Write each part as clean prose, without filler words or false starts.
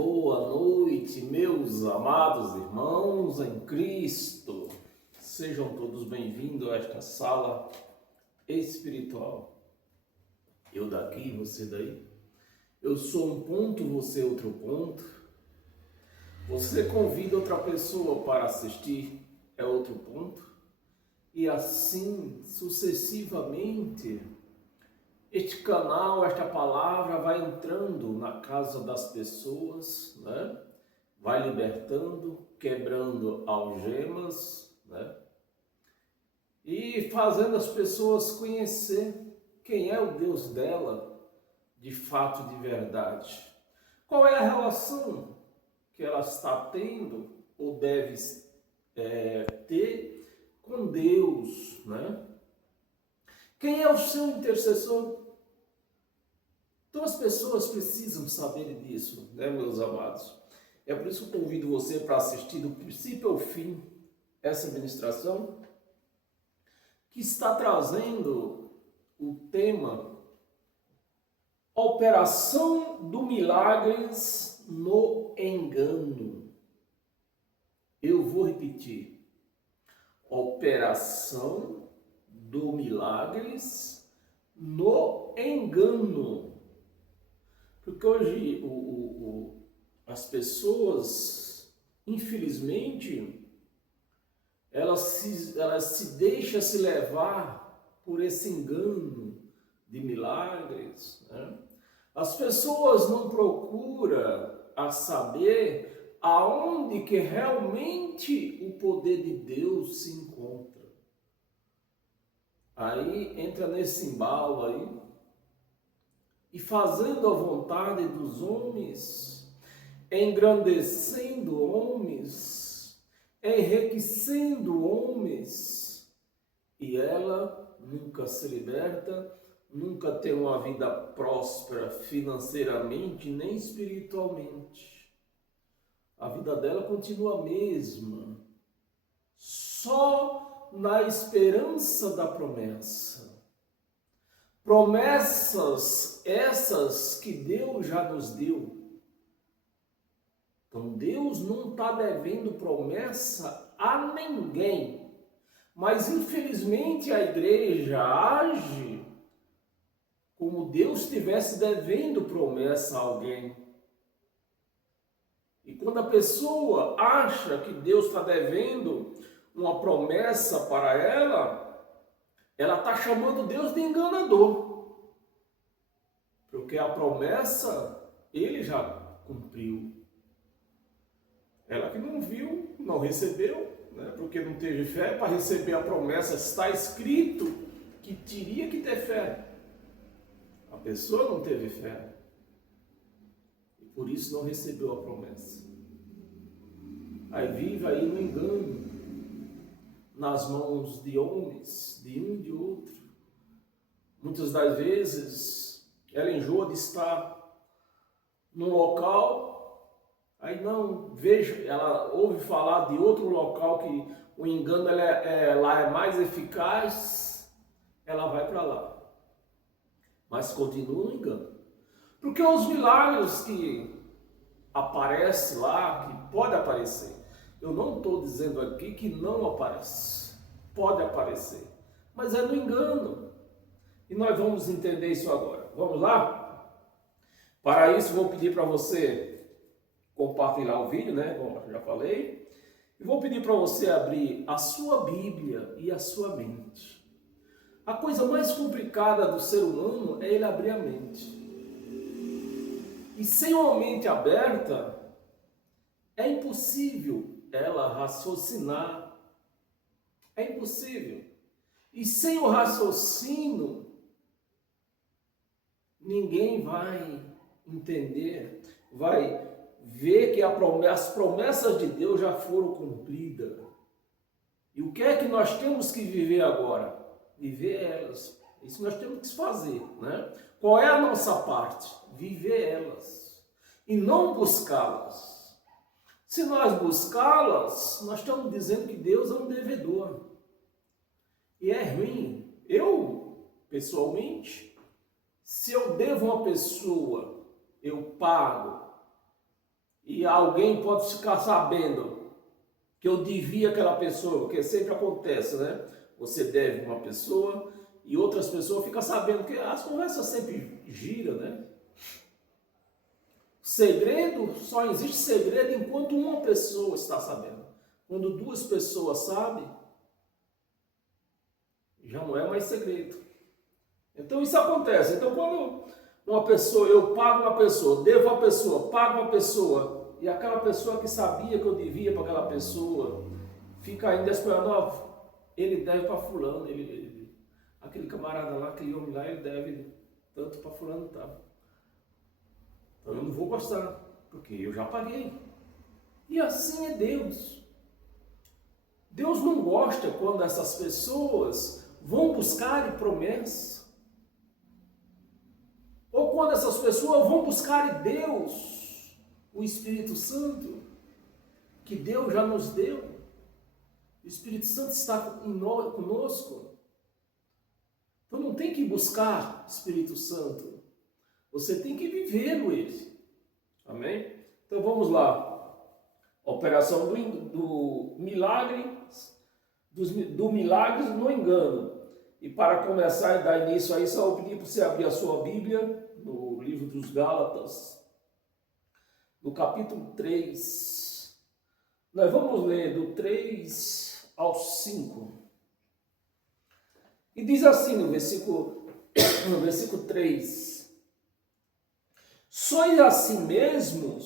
Boa noite, meus amados irmãos em Cristo. Sejam todos bem-vindos a esta sala espiritual. Eu daqui, você daí. Eu sou um ponto, você outro ponto. Você convida outra pessoa para assistir, é outro ponto. E assim sucessivamente. Este canal, esta palavra vai entrando na casa das pessoas, né? Vai libertando, quebrando algemas, né? E fazendo as pessoas conhecer quem é o Deus dela, de fato, de verdade. Qual é a relação que ela está tendo ou deve ter com Deus, né? Quem é o seu intercessor? Então as pessoas precisam saber disso, né, meus amados? É por isso que eu convido você para assistir do princípio ao fim essa ministração, que está trazendo o tema Operação do Milagres no Engano. Eu vou repetir. Operação do Milagres no Engano. Porque hoje as pessoas, infelizmente, elas se deixam se levar por esse engano de milagres, né? As pessoas não procuram a saber aonde que realmente o poder de Deus se encontra. Aí entra nesse embalo aí, e fazendo a vontade dos homens, engrandecendo homens, enriquecendo homens, e ela nunca se liberta, nunca tem uma vida próspera financeiramente nem espiritualmente. A vida dela continua a mesma, só na esperança da promessa. Promessas essas que Deus já nos deu. Então Deus não está devendo promessa a ninguém. Mas infelizmente a igreja age como Deus estivesse devendo promessa a alguém. E quando a pessoa acha que Deus está devendo uma promessa para ela está chamando Deus de enganador. Porque a promessa, ele já cumpriu. Ela que não viu, não recebeu, né? Porque não teve fé. Para receber a promessa, está escrito que teria que ter fé. A pessoa não teve fé. E por isso não recebeu a promessa. Aí vive aí no engano, nas mãos de homens, de um e de outro. Muitas das vezes ela enjoa de estar num local, aí não veja, ela ouve falar de outro local que o engano lá é mais eficaz, ela vai para lá. Mas continua no engano. Porque os milagres que aparecem lá, que pode aparecer, eu não estou dizendo aqui que não aparece. Pode aparecer. Mas é no engano. E nós vamos entender isso agora. Vamos lá? Para isso, vou pedir para você compartilhar o vídeo, né? Como eu já falei. E vou pedir para você abrir a sua Bíblia e a sua mente. A coisa mais complicada do ser humano é ele abrir a mente. E sem uma mente aberta, é impossível ela raciocinar. É impossível. E sem o raciocínio, ninguém vai entender, vai ver que as promessas de Deus já foram cumpridas. E o que é que nós temos que viver agora? Viver elas. Isso nós temos que fazer, né? Qual é a nossa parte? Viver elas. E não buscá-las. Se nós buscá-las, nós estamos dizendo que Deus é um devedor. E é ruim. Eu, pessoalmente, se eu devo a uma pessoa, eu pago e alguém pode ficar sabendo que eu devia aquela pessoa, porque sempre acontece, né? Você deve uma pessoa e outras pessoas ficam sabendo, que as conversas sempre giram, né? Segredo, só existe segredo enquanto uma pessoa está sabendo. Quando duas pessoas sabem, já não é mais segredo. Então isso acontece. Então quando uma pessoa, eu pago uma pessoa, devo uma pessoa, pago uma pessoa, e aquela pessoa que sabia que eu devia para aquela pessoa, fica ainda esperando, ó, ele deve para fulano, aquele camarada lá, aquele homem lá, ele deve tanto para fulano, tá? Então eu não vou gostar, porque eu já paguei. E assim é Deus. Deus não gosta quando essas pessoas vão buscar promessas. Ou quando essas pessoas vão buscar Deus, o Espírito Santo, que Deus já nos deu. O Espírito Santo está conosco. Então não tem que buscar o Espírito Santo. Você tem que vivê-lo ele. Amém? Então vamos lá. Operação do milagre, do milagre no engano. E para começar e dar início a isso, eu vou pedir para você abrir a sua Bíblia, no livro dos Gálatas, no capítulo 3. Nós vamos ler do 3 ao 5. E diz assim no versículo 3: Sois assim mesmo,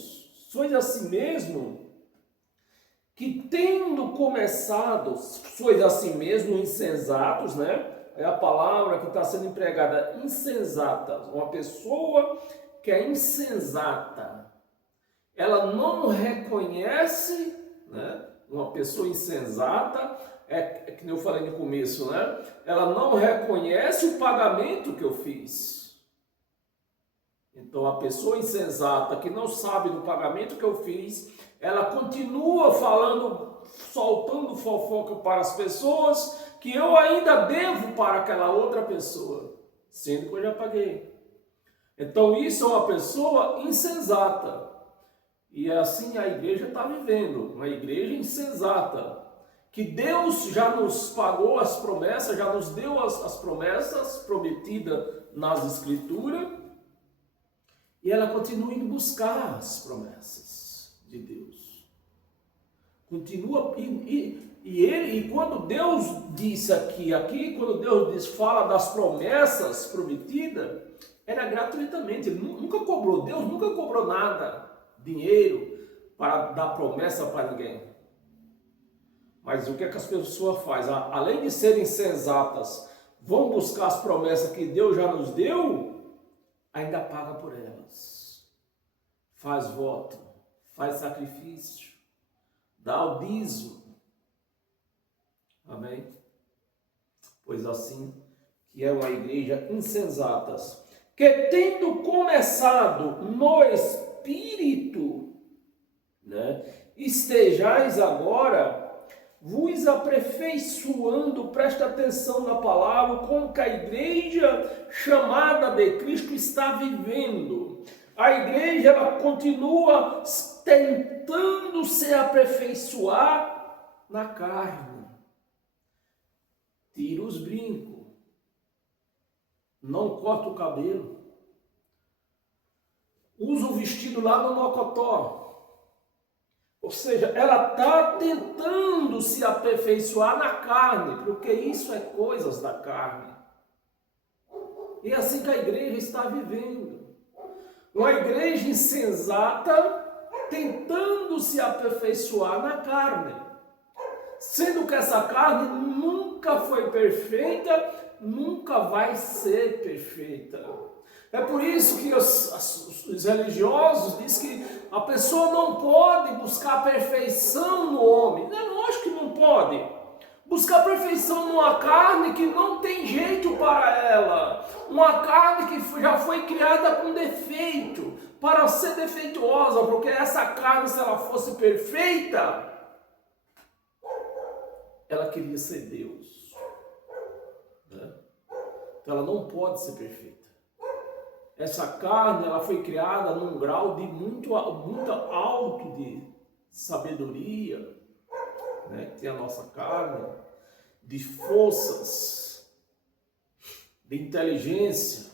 que tendo começado, sois assim mesmo insensatos, né? É a palavra que está sendo empregada, insensata. Uma pessoa que é insensata, ela não reconhece, né? Uma pessoa insensata, que eu falei no começo, né? Ela não reconhece o pagamento que eu fiz. Então, a pessoa insensata que não sabe do pagamento que eu fiz, ela continua falando, soltando fofoca para as pessoas que eu ainda devo para aquela outra pessoa, sendo que eu já paguei. Então, isso é uma pessoa insensata. E assim a igreja está vivendo, uma igreja insensata. Que Deus já nos pagou as promessas, já nos deu as promessas prometidas nas Escrituras, e ela continua indo buscar as promessas de Deus. Continua, e quando Deus disse aqui, quando Deus fala das promessas prometidas, era gratuitamente, ele nunca cobrou, Deus nunca cobrou nada, dinheiro, para dar promessa para ninguém. Mas o que é que as pessoas fazem? Além de serem sensatas, vão buscar as promessas que Deus já nos deu, ainda paga por elas. Faz voto, faz sacrifício, dá o dízimo. Amém? Pois assim que é uma igreja insensatas, que tendo começado no Espírito, né, estejais agora vos aperfeiçoando, presta atenção na palavra, como que a igreja chamada de Cristo está vivendo. A igreja, ela continua tentando se aperfeiçoar na carne. Tira os brincos, não corta o cabelo, usa o vestido lá no mocotó. Ou seja, ela está tentando se aperfeiçoar na carne, porque isso é coisas da carne. E é assim que a igreja está vivendo. Uma igreja insensata tentando se aperfeiçoar na carne. Sendo que essa carne nunca foi perfeita, nunca vai ser perfeita. É por isso que os religiosos dizem que a pessoa não pode buscar perfeição no homem. É lógico que não pode. Buscar perfeição numa carne que não tem jeito para ela. Uma carne que já foi criada com defeito, para ser defeituosa, porque essa carne, se ela fosse perfeita, ela queria ser Deus. Né? Então ela não pode ser perfeita. essa carne ela foi criada num grau de muito alto de sabedoria, né? Que tem a nossa carne, de forças, de inteligência,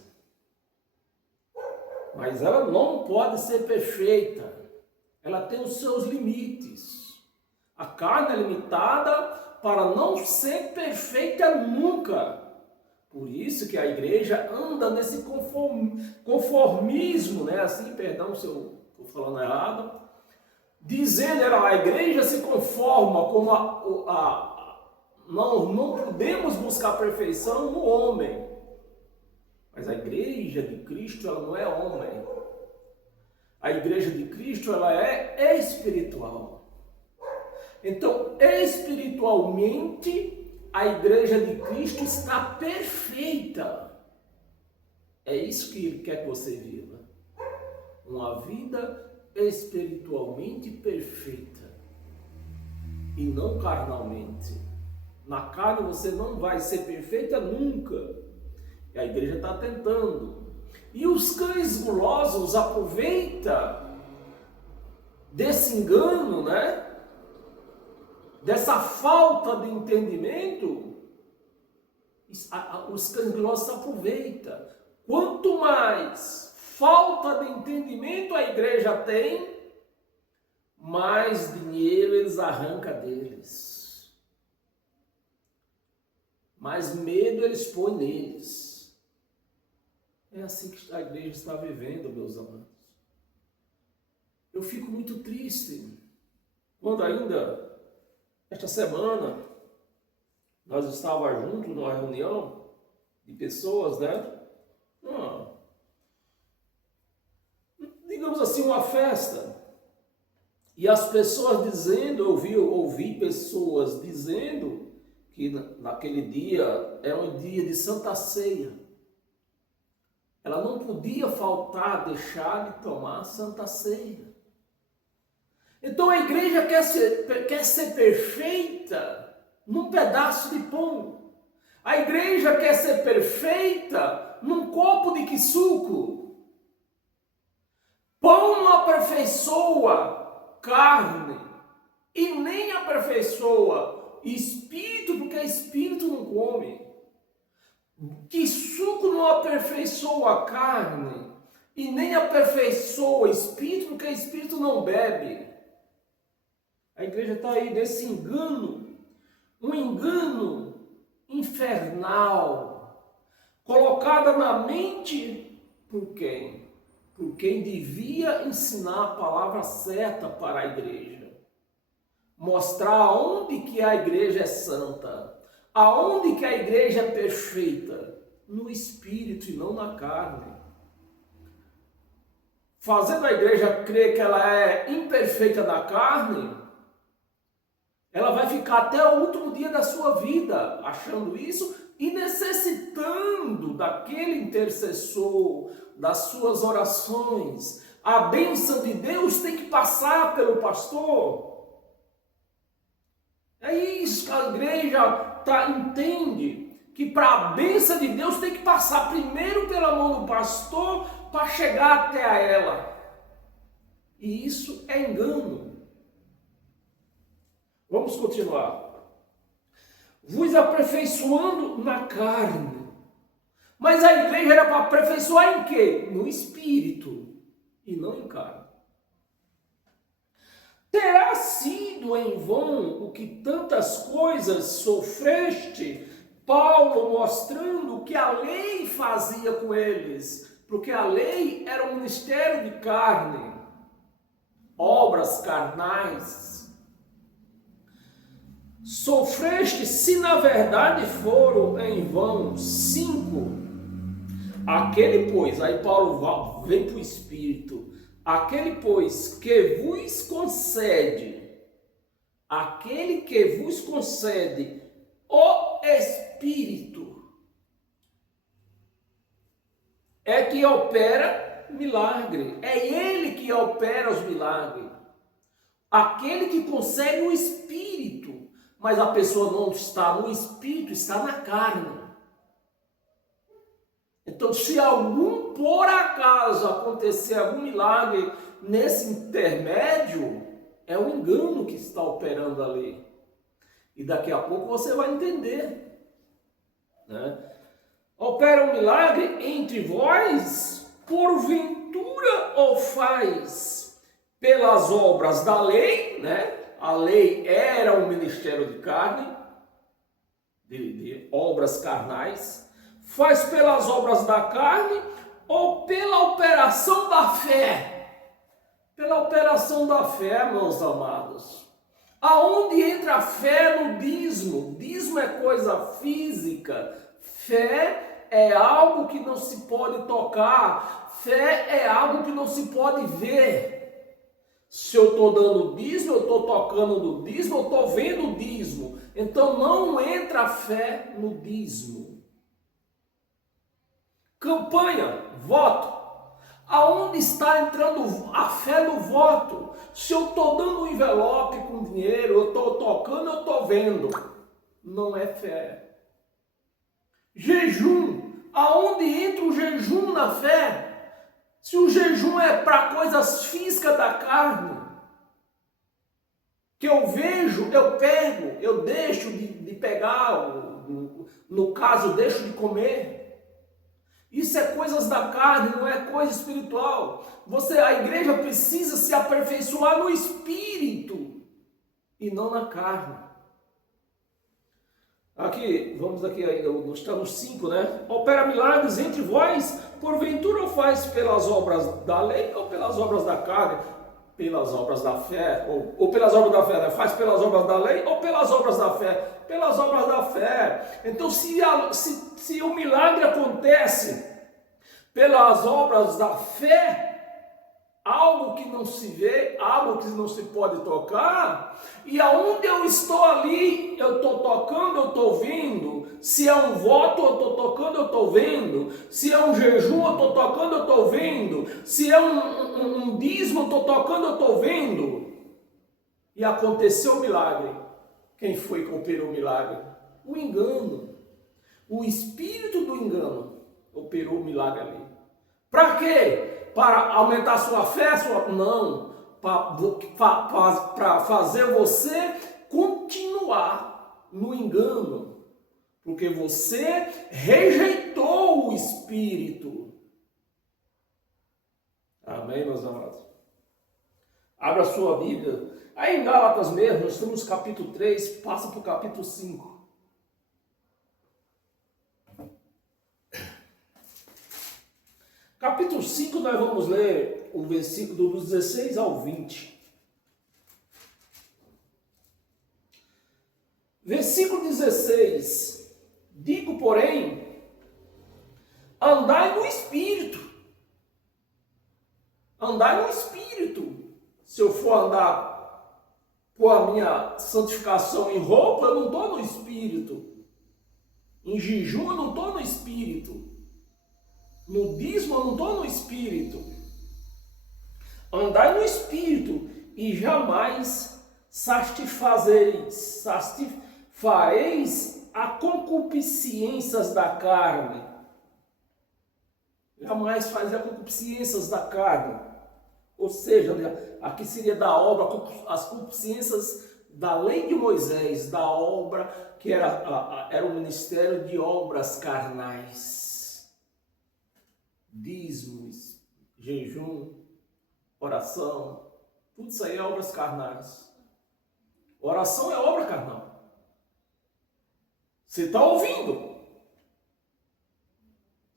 mas ela não pode ser perfeita, ela tem os seus limites. A carne é limitada para não ser perfeita nunca. Por isso que a igreja anda nesse conformismo, né? Assim, perdão se eu estou falando errado, dizendo, a igreja se conforma como não podemos buscar perfeição no homem. Mas a igreja de Cristo, ela não é homem. A igreja de Cristo, ela é espiritual. Então, espiritualmente, a igreja de Cristo está perfeita. É isso que Ele quer que você viva. Uma vida espiritualmente perfeita. E não carnalmente. Na carne você não vai ser perfeita nunca. E a igreja está tentando. E os cães gulosos aproveitam desse engano, né? Dessa falta de entendimento. Os cães gulosos aproveitam. Quanto mais falta de entendimento a igreja tem, mais dinheiro eles arrancam deles. Mais medo eles põem neles. É assim que a igreja está vivendo, meus amados. Eu fico muito triste quando ainda, esta semana, nós estávamos juntos numa reunião de pessoas, né? Digamos assim, uma festa. E as pessoas dizendo, eu ouvi pessoas dizendo que naquele dia era um dia de Santa Ceia. Ela não podia faltar, deixar de tomar a Santa Ceia. Então a igreja quer ser perfeita num pedaço de pão. A igreja quer ser perfeita num copo de quisuco. Pão não aperfeiçoa carne e nem aperfeiçoa espírito, porque espírito não come. Quisuco não aperfeiçoa a carne e nem aperfeiçoa espírito, porque espírito não bebe. A igreja está aí nesse engano, um engano infernal, colocada na mente por quem? Por quem devia ensinar a palavra certa para a igreja. Mostrar aonde que a igreja é santa. Aonde que a igreja é perfeita? No espírito e não na carne. Fazendo a igreja crer que ela é imperfeita na carne, ela vai ficar até o último dia da sua vida achando isso e necessitando daquele intercessor, das suas orações. A bênção de Deus tem que passar pelo pastor. É isso que a igreja entende, que para a bênção de Deus tem que passar primeiro pela mão do pastor para chegar até a ela. E isso é engano. Vamos continuar. Vos aperfeiçoando na carne. Mas a igreja era para aperfeiçoar em quê? No espírito e não em carne. Terá sido em vão o que tantas coisas sofreste, Paulo mostrando o que a lei fazia com eles, porque a lei era um ministério de carne, obras carnais. Sofreste, se na verdade foram em vão 5, aquele pois, aí Paulo vem para o Espírito, aquele pois que vos concede, aquele que vos concede o Espírito, é que opera milagre, é ele que opera os milagres, aquele que concede o Espírito, mas a pessoa não está no Espírito, está na carne. Então, se algum por acaso acontecer algum milagre nesse intermédio, é o engano que está operando ali. E daqui a pouco você vai entender, né? Opera um milagre entre vós, porventura o faz pelas obras da lei, né? A lei era um ministério de carne, de obras carnais. Faz pelas obras da carne ou pela operação da fé? Pela operação da fé, meus amados. Aonde entra a fé no dízimo? Dízimo é coisa física. Fé é algo que não se pode tocar. Fé é algo que não se pode ver. Se eu estou dando dízimo, eu estou tocando no dízimo, eu estou vendo o dízimo. Então não entra a fé no dízimo. Campanha, voto. Aonde está entrando a fé no voto? Se eu estou dando um envelope com dinheiro, eu estou tocando, eu estou vendo. Não é fé. Jejum. Aonde entra o jejum na fé? Se o jejum é para coisas físicas da carne, que eu vejo, eu pego, eu deixo de pegar, no caso, deixo de comer. Isso é coisas da carne, não é coisa espiritual. A igreja precisa se aperfeiçoar no espírito e não na carne. Aqui, vamos aqui ainda, estamos 5, né? Opera milagres entre vós, porventura o faz pelas obras da lei ou pelas obras da carne? Pelas obras da fé, ou pelas obras da fé, né? Faz pelas obras da lei ou pelas obras da fé? Pelas obras da fé. Então, se o milagre acontece pelas obras da fé, algo que não se vê, algo que não se pode tocar, e aonde eu estou ali, eu estou tocando, eu estou vendo. Se é um voto, eu estou tocando, eu estou vendo. Se é um jejum, eu estou tocando, eu estou vendo. Se é um dízimo, eu estou tocando, eu estou vendo. E aconteceu o milagre. Quem foi que operou o milagre? O engano. O espírito do engano operou o milagre ali. Para quê? Para aumentar a sua fé? Não. Para fazer você continuar no engano. Porque você rejeitou o Espírito. Amém, meus amados? Abra a sua Bíblia. Aí em Gálatas mesmo, nós estamos no capítulo 3, passa para o capítulo 5. Capítulo 5, nós vamos ler o versículo dos 16 ao 20. Versículo 16. Digo, porém, andai no Espírito. Andai no Espírito. Se eu for andar com a minha santificação em roupa, eu não estou no Espírito. Em jejum, eu não estou no Espírito. No dízimo, eu não estou no Espírito. Andai no Espírito e jamais satisfareis a concupiscências da carne. Jamais fazer a concupiscências da carne. Ou seja, aqui seria da obra, as concupiscências da lei de Moisés, da obra que era o ministério de obras carnais. Dízimos, jejum, oração, tudo isso aí é obras carnais. Oração é obra carnal. Você está ouvindo.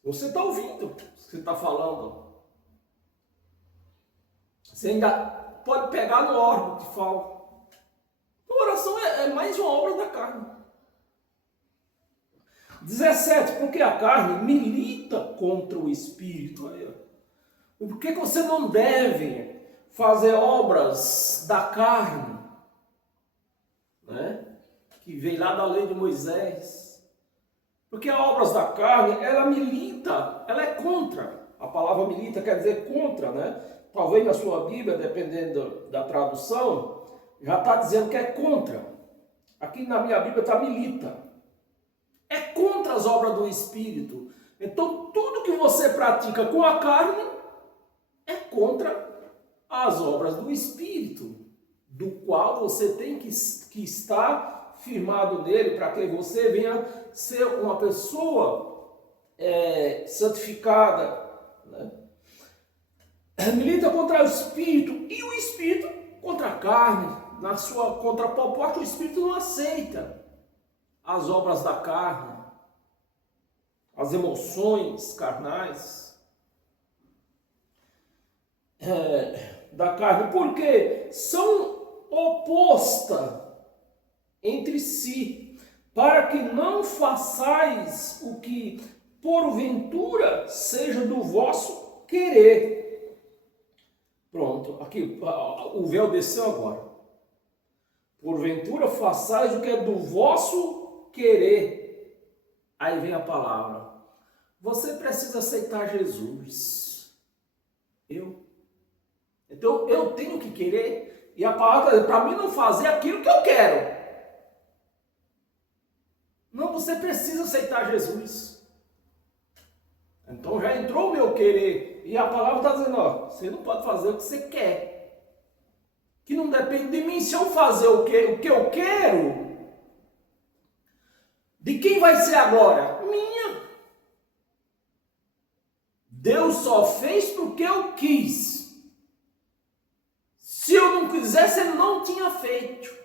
Você está ouvindo o que você está falando. Você ainda pode pegar no órgão que fala. A oração é mais uma obra da carne. 17. Porque a carne milita contra o Espírito. Por que você não deve fazer obras da carne? Né? Que vem lá da lei de Moisés. Porque as obras da carne, ela milita, ela é contra. A palavra milita quer dizer contra, né? Talvez na sua Bíblia, dependendo da tradução, já está dizendo que é contra. Aqui na minha Bíblia está milita. É contra as obras do Espírito. Então, tudo que você pratica com a carne é contra as obras do Espírito, do qual você tem que estar firmado nele, para que você venha ser uma pessoa santificada, né? Milita contra o Espírito, e o Espírito contra a carne. Na sua contraproposta, o Espírito não aceita as obras da carne, as emoções carnais da carne, porque são opostas entre si, para que não façais o que porventura seja do vosso querer. Pronto, aqui o véu desceu agora. Porventura façais o que é do vosso querer. Aí vem a palavra. Você precisa aceitar Jesus. Então eu tenho que querer. E a palavra está para mim não fazer aquilo que eu quero. Não, você precisa aceitar Jesus. Então já entrou o meu querer. E a palavra está dizendo, ó, você não pode fazer o que você quer. Que não depende de mim. Se eu fazer o que eu quero, de quem vai ser agora? Minha. Deus só fez porque eu quis. Se eu não quisesse, ele não tinha feito.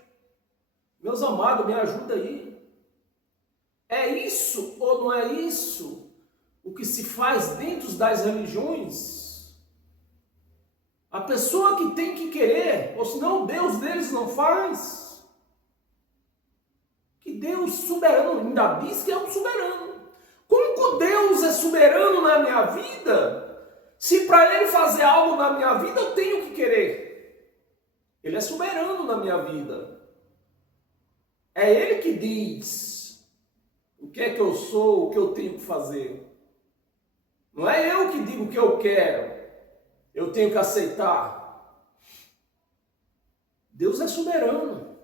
Meus amados, me ajuda aí. É isso ou não é isso o que se faz dentro das religiões? A pessoa que tem que querer, ou senão Deus deles não faz. Que Deus soberano, ainda diz que é um soberano. Como que Deus é soberano na minha vida, se para Ele fazer algo na minha vida eu tenho que querer? Ele é soberano na minha vida. É Ele que diz o que é que eu sou, o que eu tenho que fazer. Não é eu que digo o que eu quero. Eu tenho que aceitar. Deus é soberano.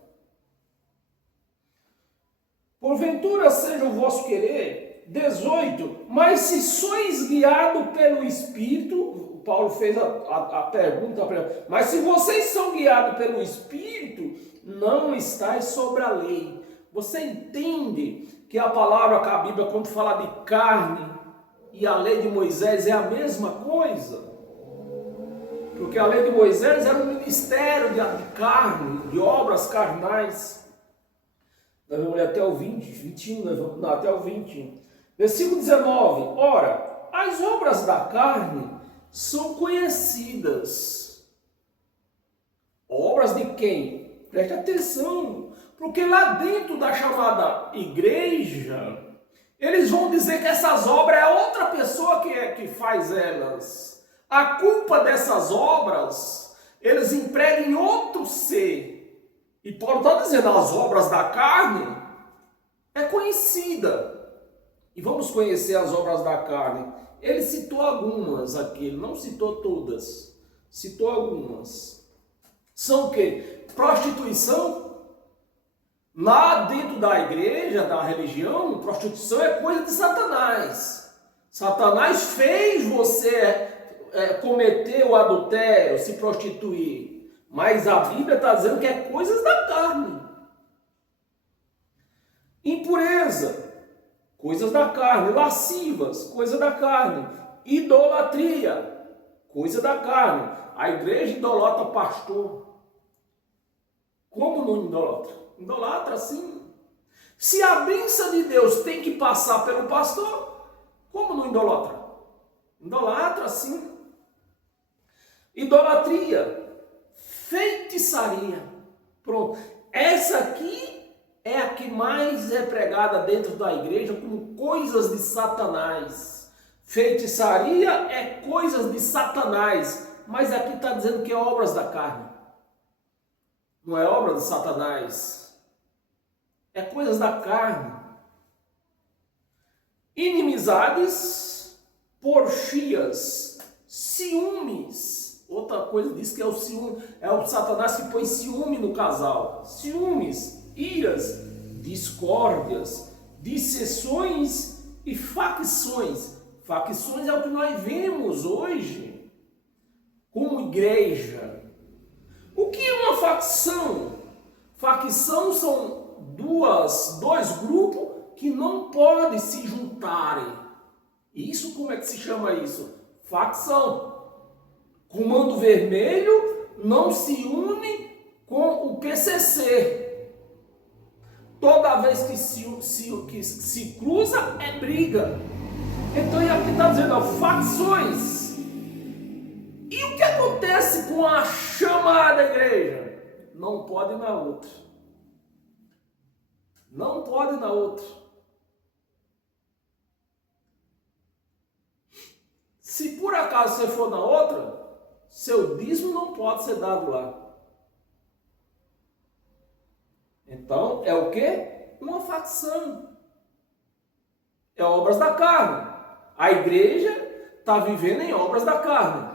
Porventura seja o vosso querer. 18. Mas se sois guiado pelo Espírito, Paulo fez a pergunta para ele, mas se vocês são guiados pelo Espírito, não estáis sobre a lei. Você entende que a palavra, que a Bíblia, quando fala de carne e a lei de Moisés é a mesma coisa? Porque a lei de Moisés era um ministério de carne, de obras carnais. Nós vamos ler até o 21, não, até o 20. Versículo 19. Ora, as obras da carne são conhecidas. Obras de quem? Preste atenção. Porque lá dentro da chamada igreja, eles vão dizer que essas obras é outra pessoa que faz elas. A culpa dessas obras, eles empregam em outro ser. E Paulo está dizendo, as obras da carne é conhecida. E vamos conhecer as obras da carne. Ele citou algumas aqui, ele não citou todas. Citou algumas. São o quê? Prostituição. Lá dentro da igreja, da religião, prostituição é coisa de Satanás. Satanás fez você cometer o adultério, se prostituir. Mas a Bíblia está dizendo que é coisas da carne. Impureza, coisas da carne. Lascivas, coisa da carne. Idolatria, coisa da carne. A igreja idolatra pastor. Como não idolatra? Idolatra sim. Se a bênção de Deus tem que passar pelo pastor, como não idolatra? Idolatra sim. Idolatria, feitiçaria. Pronto. Essa aqui é a que mais é pregada dentro da igreja como coisas de Satanás. Feitiçaria é coisas de Satanás. Mas aqui está dizendo que é obras da carne. Não é obra de Satanás. É coisas da carne. Inimizades, porfias, ciúmes. Outra coisa diz que é o ciúme, é o Satanás que põe ciúme no casal. Ciúmes, iras, discórdias, dissensões e facções, Facções é o que nós vemos hoje como igreja. O que é uma facção? Facção são dois grupos que não podem se juntarem. Isso, como é que se chama isso? Facção. Comando Vermelho não se une com o PCC. Toda vez que se cruza, é briga. Então, aqui está dizendo, ó, facções. E o que acontece com a chamada igreja? Não pode ir na outra. Não pode ir na outra. Se por acaso você for na outra, seu dízimo não pode ser dado lá. Então, é o quê? Uma facção. É obras da carne. A igreja está vivendo em obras da carne.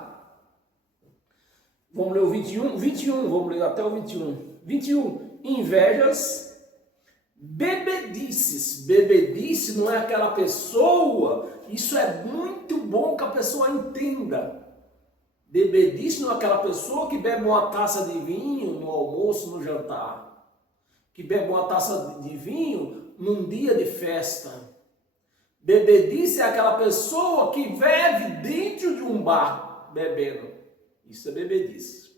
Vamos ler o 21, vamos ler até o 21. 21, invejas, bebedices. Bebedice não é aquela pessoa, isso é muito bom que a pessoa entenda. Bebedice não é aquela pessoa que bebe uma taça de vinho no almoço, no jantar. Que bebe uma taça de vinho num dia de festa. Bebedice é aquela pessoa que bebe dentro de um bar, bebendo. Isso é bebedice.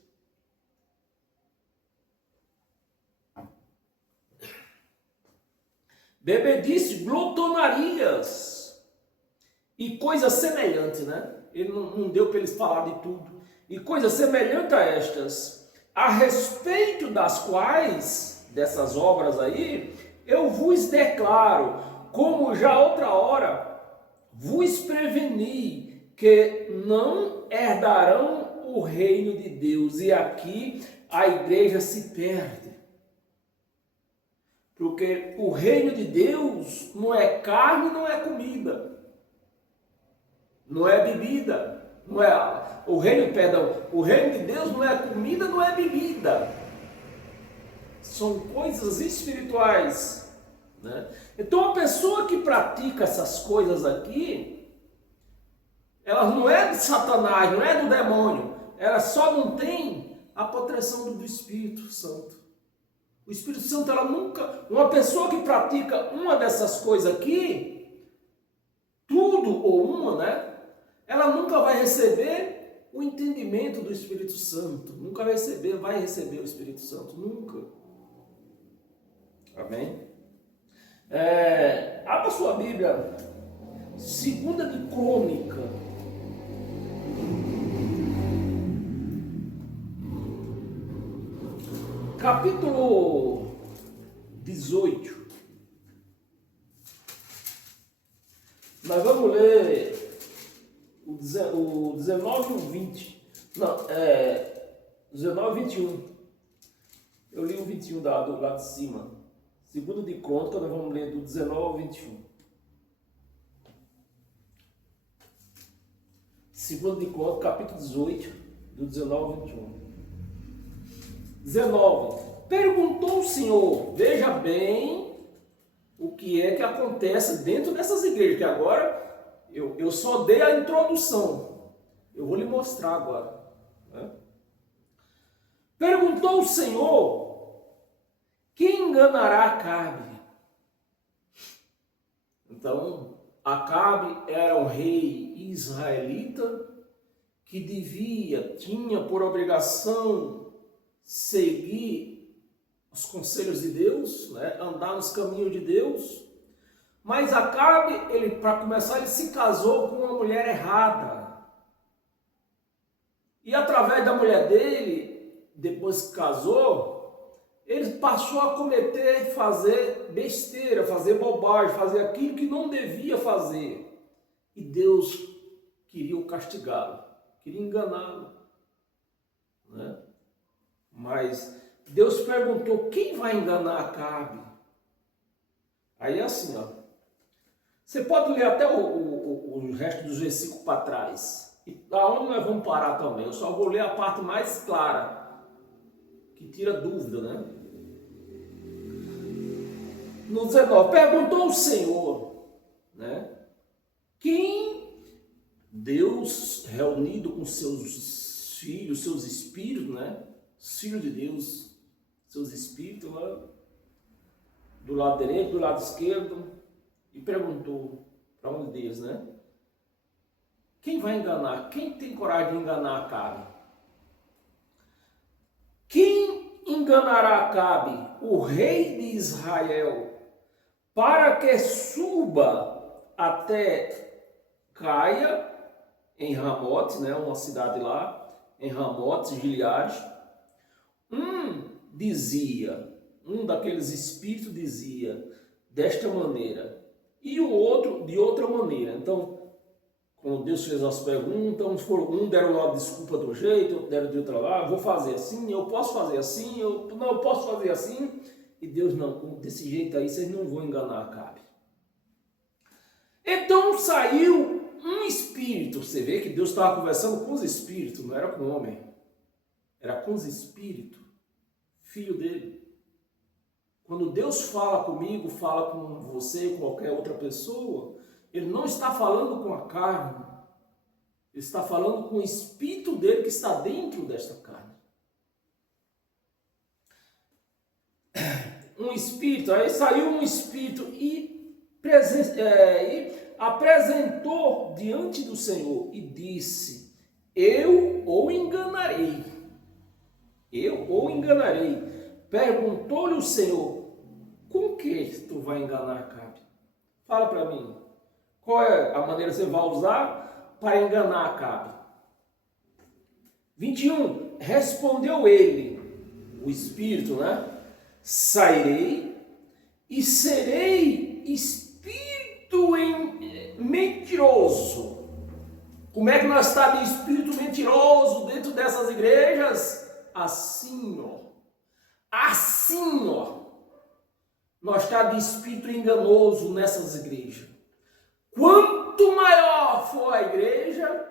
Bebedice, glotonarias e coisas semelhantes, né? Ele não deu para eles falar de tudo. E coisas semelhantes a estas, a respeito das quais, dessas obras aí, eu vos declaro, como já outra hora vos preveni, que não herdarão o reino de Deus. E aqui a igreja se perde. Porque o reino de Deus não é carne, não é comida. Não é bebida. Não é o reino de Deus não é comida, não é bebida. São coisas espirituais. Né? Então a pessoa que pratica essas coisas aqui, ela não é de Satanás, não é do demônio, ela só não tem a proteção do Espírito Santo. O Espírito Santo, ela nunca, uma pessoa que pratica uma dessas coisas aqui, tudo ou uma, né? Ela nunca vai receber o entendimento do Espírito Santo, nunca vai receber o Espírito Santo, nunca. Amém? Abra sua Bíblia, 2 de Crônica, capítulo 18. Nós vamos ler o 19 e o 20. Não, 19 e 21. Eu li o 21 do lado de cima. 2 de Crônica, nós vamos ler do 19 ao 21. 2 de Crônica, capítulo 18, do 19 ao 21. 19. Perguntou o Senhor, veja bem o que é que acontece dentro dessas igrejas, que agora eu só dei a introdução. Eu vou lhe mostrar agora. Né? Perguntou o Senhor, quem enganará Acabe? Então, Acabe era um rei israelita que tinha por obrigação seguir os conselhos de Deus, né? Andar nos caminhos de Deus. Mas Acabe, para começar, ele se casou com uma mulher errada. E através da mulher dele, depois que casou, ele passou a fazer besteira, fazer bobagem, fazer aquilo que não devia fazer. E Deus queria o castigá-lo, queria enganá-lo. Né? Mas Deus perguntou, quem vai enganar Acabe? Aí é assim, ó. Você pode ler até o resto dos versículos para trás. E aonde nós vamos parar também? Eu só vou ler a parte mais clara, que tira dúvida, né? No 19, perguntou o Senhor, né? Quem Deus reunido com seus filhos, seus espíritos, né? Os filhos de Deus, seus espíritos lá, do lado direito, do lado esquerdo, e perguntou para um deles, né? Quem vai enganar? Quem tem coragem de enganar Acabe? Quem enganará Acabe, o rei de Israel, para que suba até Caia, em Ramote, né, uma cidade lá, em Ramote, Gileade? Um daqueles espíritos dizia desta maneira, e o outro de outra maneira. Então, quando Deus fez as perguntas, um deram uma desculpa do jeito, outro deram de outra lá, vou fazer assim, eu posso fazer assim, eu posso fazer assim, e Deus não, desse jeito aí vocês não vão enganar Acabe. Então saiu um espírito, você vê que Deus estava conversando com os espíritos, não era com o homem, era com os espíritos, filho dele. Quando Deus fala comigo, fala com você, com qualquer outra pessoa, Ele não está falando com a carne, Ele está falando com o espírito dele que está dentro desta carne. Um espírito, aí saiu um espírito e apresentou diante do Senhor e disse, eu o enganarei. Perguntou-lhe o Senhor, com que tu vai enganar Acabe? Fala para mim, qual é a maneira que você vai usar para enganar Acabe? 21, respondeu ele, o espírito, né? Sairei e serei espírito mentiroso. Como é que nós estamos de espírito mentiroso dentro dessas igrejas? Assim, nós estamos de espírito enganoso nessas igrejas. Quanto maior for a igreja,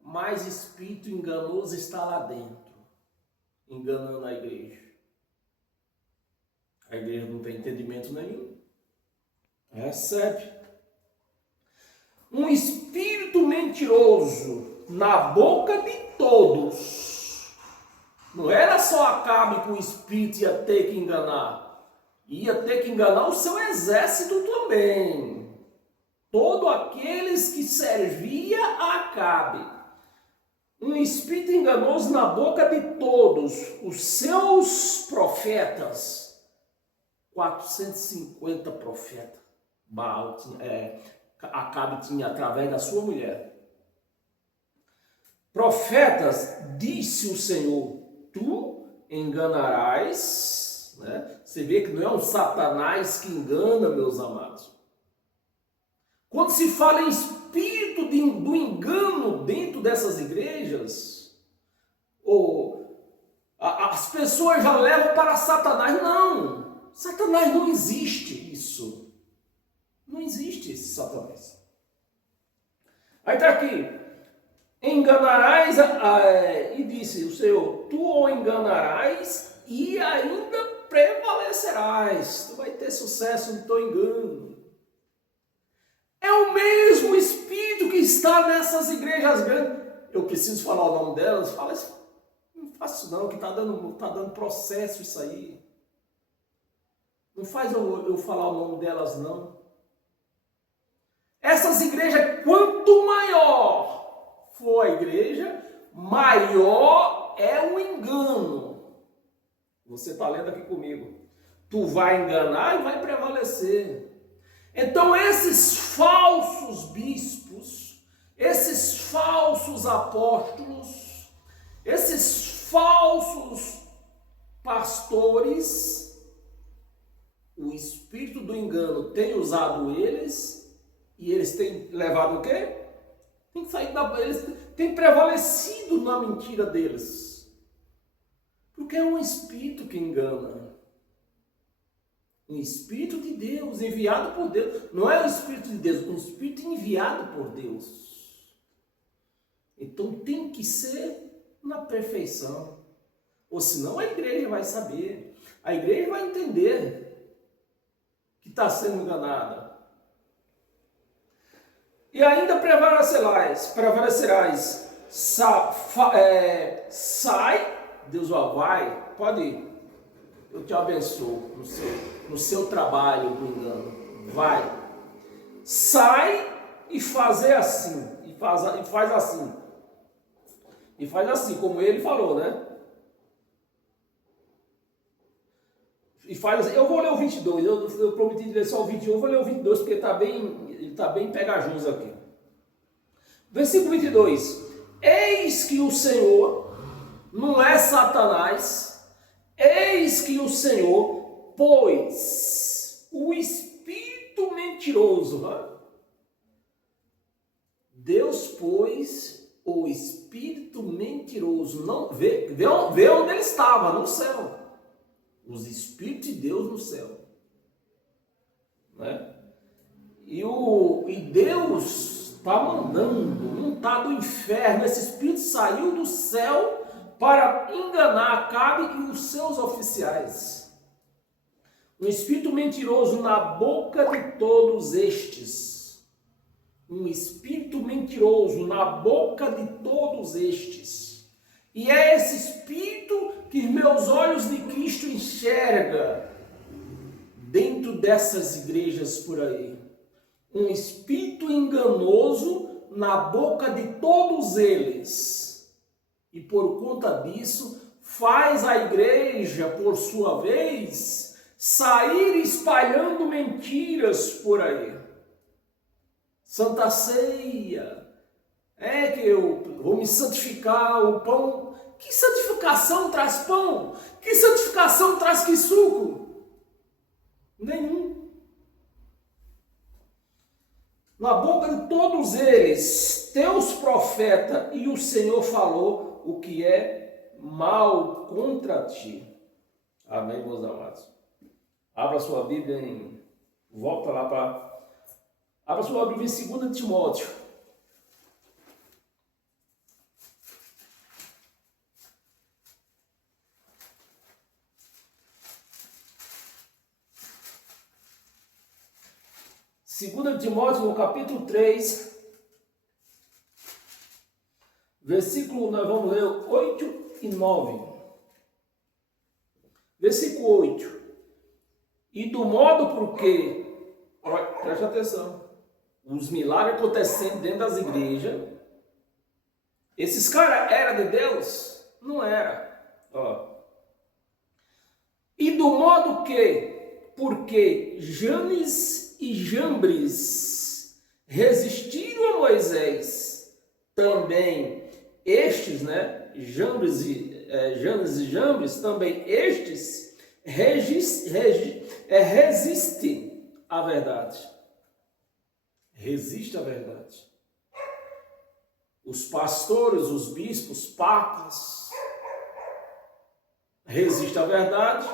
mais espírito enganoso está lá dentro, enganando a igreja. A igreja não tem entendimento nenhum. Recebe. Um espírito mentiroso na boca de todos. Não era só Acabe que o espírito ia ter que enganar. Ia ter que enganar o seu exército também. Todos aqueles que serviam a Acabe. Um espírito enganoso na boca de todos os seus profetas. 450 profetas. Acabe tinha através da sua mulher. Profetas, disse o Senhor, tu enganarás, né? Você vê que não é um Satanás que engana, meus amados. Quando se fala em espírito do engano dentro dessas igrejas, as pessoas já levam para Satanás. Não, Satanás não existe isso. Não existe esse Satanás. Aí está aqui, enganarás, e disse o Senhor, tu o enganarás e ainda prevalecerás. Tu vai ter sucesso no teu engano. É o mesmo espírito que está nessas igrejas grandes. Eu preciso falar o nome delas? Fala assim, não faço isso não, que está dando processo isso aí. Não faz eu falar o nome delas não. Essas igrejas, quanto maior for a igreja, maior é o engano. Você está lendo aqui comigo. Tu vai enganar e vai prevalecer. Então esses falsos bispos, esses falsos apóstolos, esses falsos pastores, o espírito do engano tem usado eles e eles têm levado o quê? Eles têm prevalecido na mentira deles. Porque é um espírito que engana. Um espírito de Deus, enviado por Deus. Não é o espírito de Deus, um espírito enviado por Deus. Então tem que ser na perfeição. Ou senão a igreja vai saber. A igreja vai entender que está sendo enganada. E ainda prevalecerás. Sai, Deus vai, pode ir. Eu te abençoo no seu trabalho do engano. Vai. Sai e fazer assim. E faz assim. E faz assim, como ele falou, né? E faz assim. Eu vou ler o 22. Eu prometi ler só o 21. Eu vou ler o 22 porque ele está bem pegajoso aqui. Versículo 22. Eis que o Senhor, não é Satanás, eis que o Senhor pôs o espírito mentiroso. Né? Deus pôs o espírito mentiroso. Não, vê onde ele estava, no céu. Os espíritos de Deus no céu. Né? E Deus está mandando, não está do inferno. Esse espírito saiu do céu para enganar Acabe e os seus oficiais. Um espírito mentiroso na boca de todos estes. Um espírito mentiroso na boca de todos estes. E é esse espírito que meus olhos de Cristo enxerga dentro dessas igrejas por aí. Um espírito enganoso na boca de todos eles. E por conta disso, faz a igreja, por sua vez, sair espalhando mentiras por aí. Santa Ceia, que eu vou me santificar, o pão. Que santificação traz pão? Que santificação traz que suco? Nenhum. Na boca de todos eles, teus profetas, e o Senhor falou o que é mal contra ti. Amém, meus amados. Abra sua Bíblia volta lá para... Abra sua Bíblia em 2 Timóteo. Segunda Timóteo, no capítulo 3, versículo, nós vamos ler 8 e 9. Versículo 8. E do modo porque, preste atenção, os milagres acontecendo dentro das igrejas, esses caras eram de Deus? Não era. E do modo que, porque Janes e Jambres resistiram a Moisés, também estes, né, Janes e Jambres, também estes resistem à verdade. Resiste à verdade. Os pastores, os bispos, papas, resistem à verdade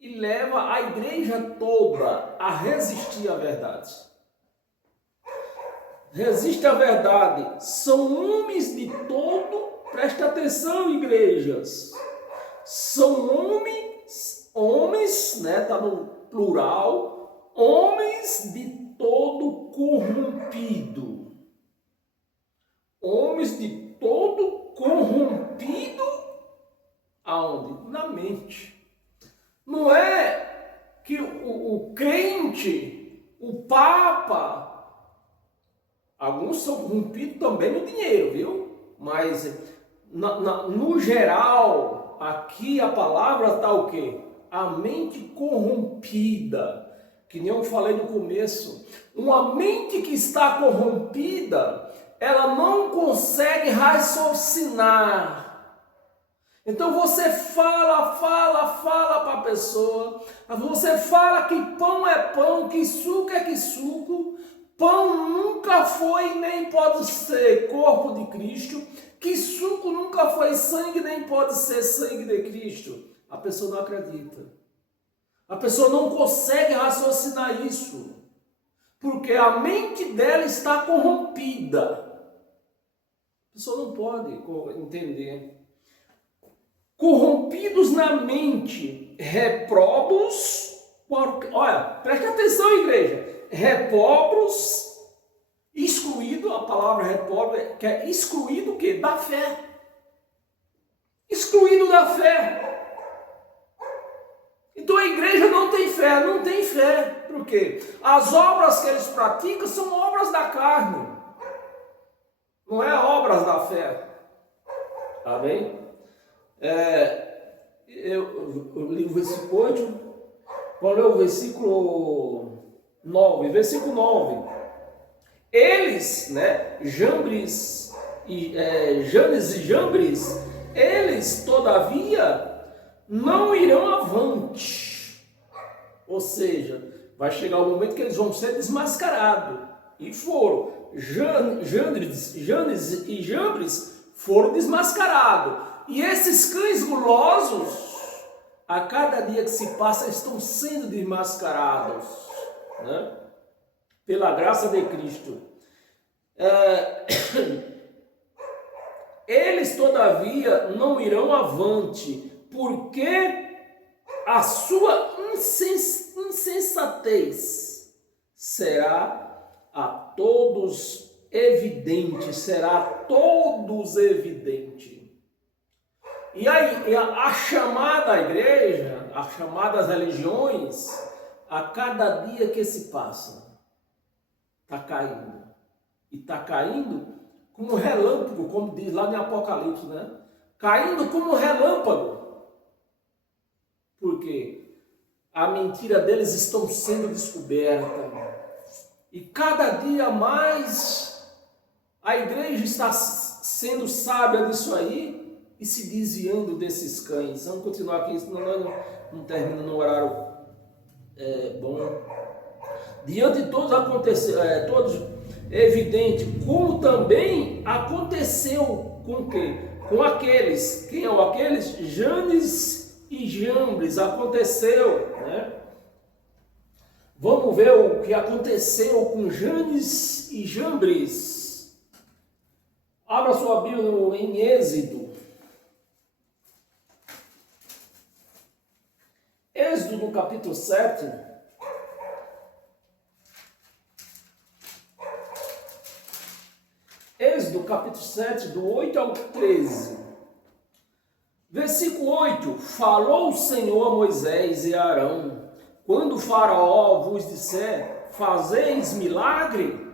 e leva a igreja toda a resistir à verdade. Resiste à verdade. São homens de todo, presta atenção, igrejas. São homens, né, tá no plural, homens de todo corrompido. Homens de todo corrompido, aonde? Na mente. Não é que o crente, o papa, alguns são corrompidos também no dinheiro, viu? Mas no geral, aqui a palavra está o quê? A mente corrompida, que nem eu falei no começo. Uma mente que está corrompida, ela não consegue raciocinar. Então você fala para a pessoa, você fala que pão é pão, que suco é que suco, pão nunca foi nem pode ser corpo de Cristo, que suco nunca foi sangue nem pode ser sangue de Cristo. A pessoa não acredita. A pessoa não consegue raciocinar isso, porque a mente dela está corrompida. A pessoa não pode entender. Corrompidos na mente, reprobos, olha, preste atenção, igreja, reprobos e palavra reprova, que é excluído o quê? Da fé. Excluído da fé. Então a igreja não tem fé, não tem fé. Por quê? As obras que eles praticam são obras da carne. Não é obras da fé. Amém? Eu li o versículo 8, vou ler o versículo 9. Versículo 9. Eles, né, Janes e Jambres, eles, todavia, não irão avante. Ou seja, vai chegar o momento que eles vão ser desmascarados. E foram. Janes e Jambres foram desmascarados. E esses cães gulosos, a cada dia que se passa, estão sendo desmascarados, né? Pela graça de Cristo. Eles, todavia, não irão avante, porque a sua insensatez será a todos evidente, será a todos evidente. E aí, a chamada igreja, as chamadas religiões, a cada dia que se passa, está caindo. E está caindo como relâmpago, como diz lá em Apocalipse, né? Caindo como relâmpago. Por quê? A mentira deles estão sendo descoberta. E cada dia mais a igreja está sendo sábia disso aí e se desviando desses cães. Vamos continuar aqui, senão nós não terminamos no horário bom. Diante de todos aconteceu, todos evidente, como também aconteceu com quem? Com aqueles. Quem é aqueles? Janes e Jambres. Aconteceu, né? Vamos ver o que aconteceu com Janes e Jambres. Abra sua Bíblia em Êxodo. Êxodo no capítulo 7. Êxodo capítulo 7, do 8 ao 13. Versículo 8. Falou o Senhor a Moisés e a Arão, quando o Faraó vos disser, fazeis milagre,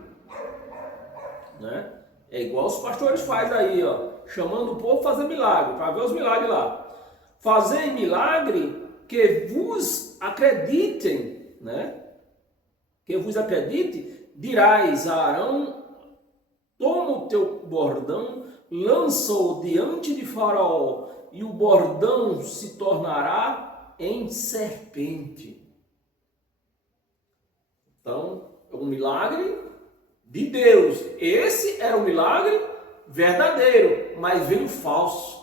né? É igual os pastores fazem aí, ó, chamando o povo a fazer milagre, para ver os milagres lá. Fazei milagre que vos acreditem, né? Que vos acredite, dirás a Arão, toma o teu bordão, lança-o diante de Faraó, e o bordão se tornará em serpente. Então, é um milagre de Deus. Esse era um milagre verdadeiro, mas veio falso.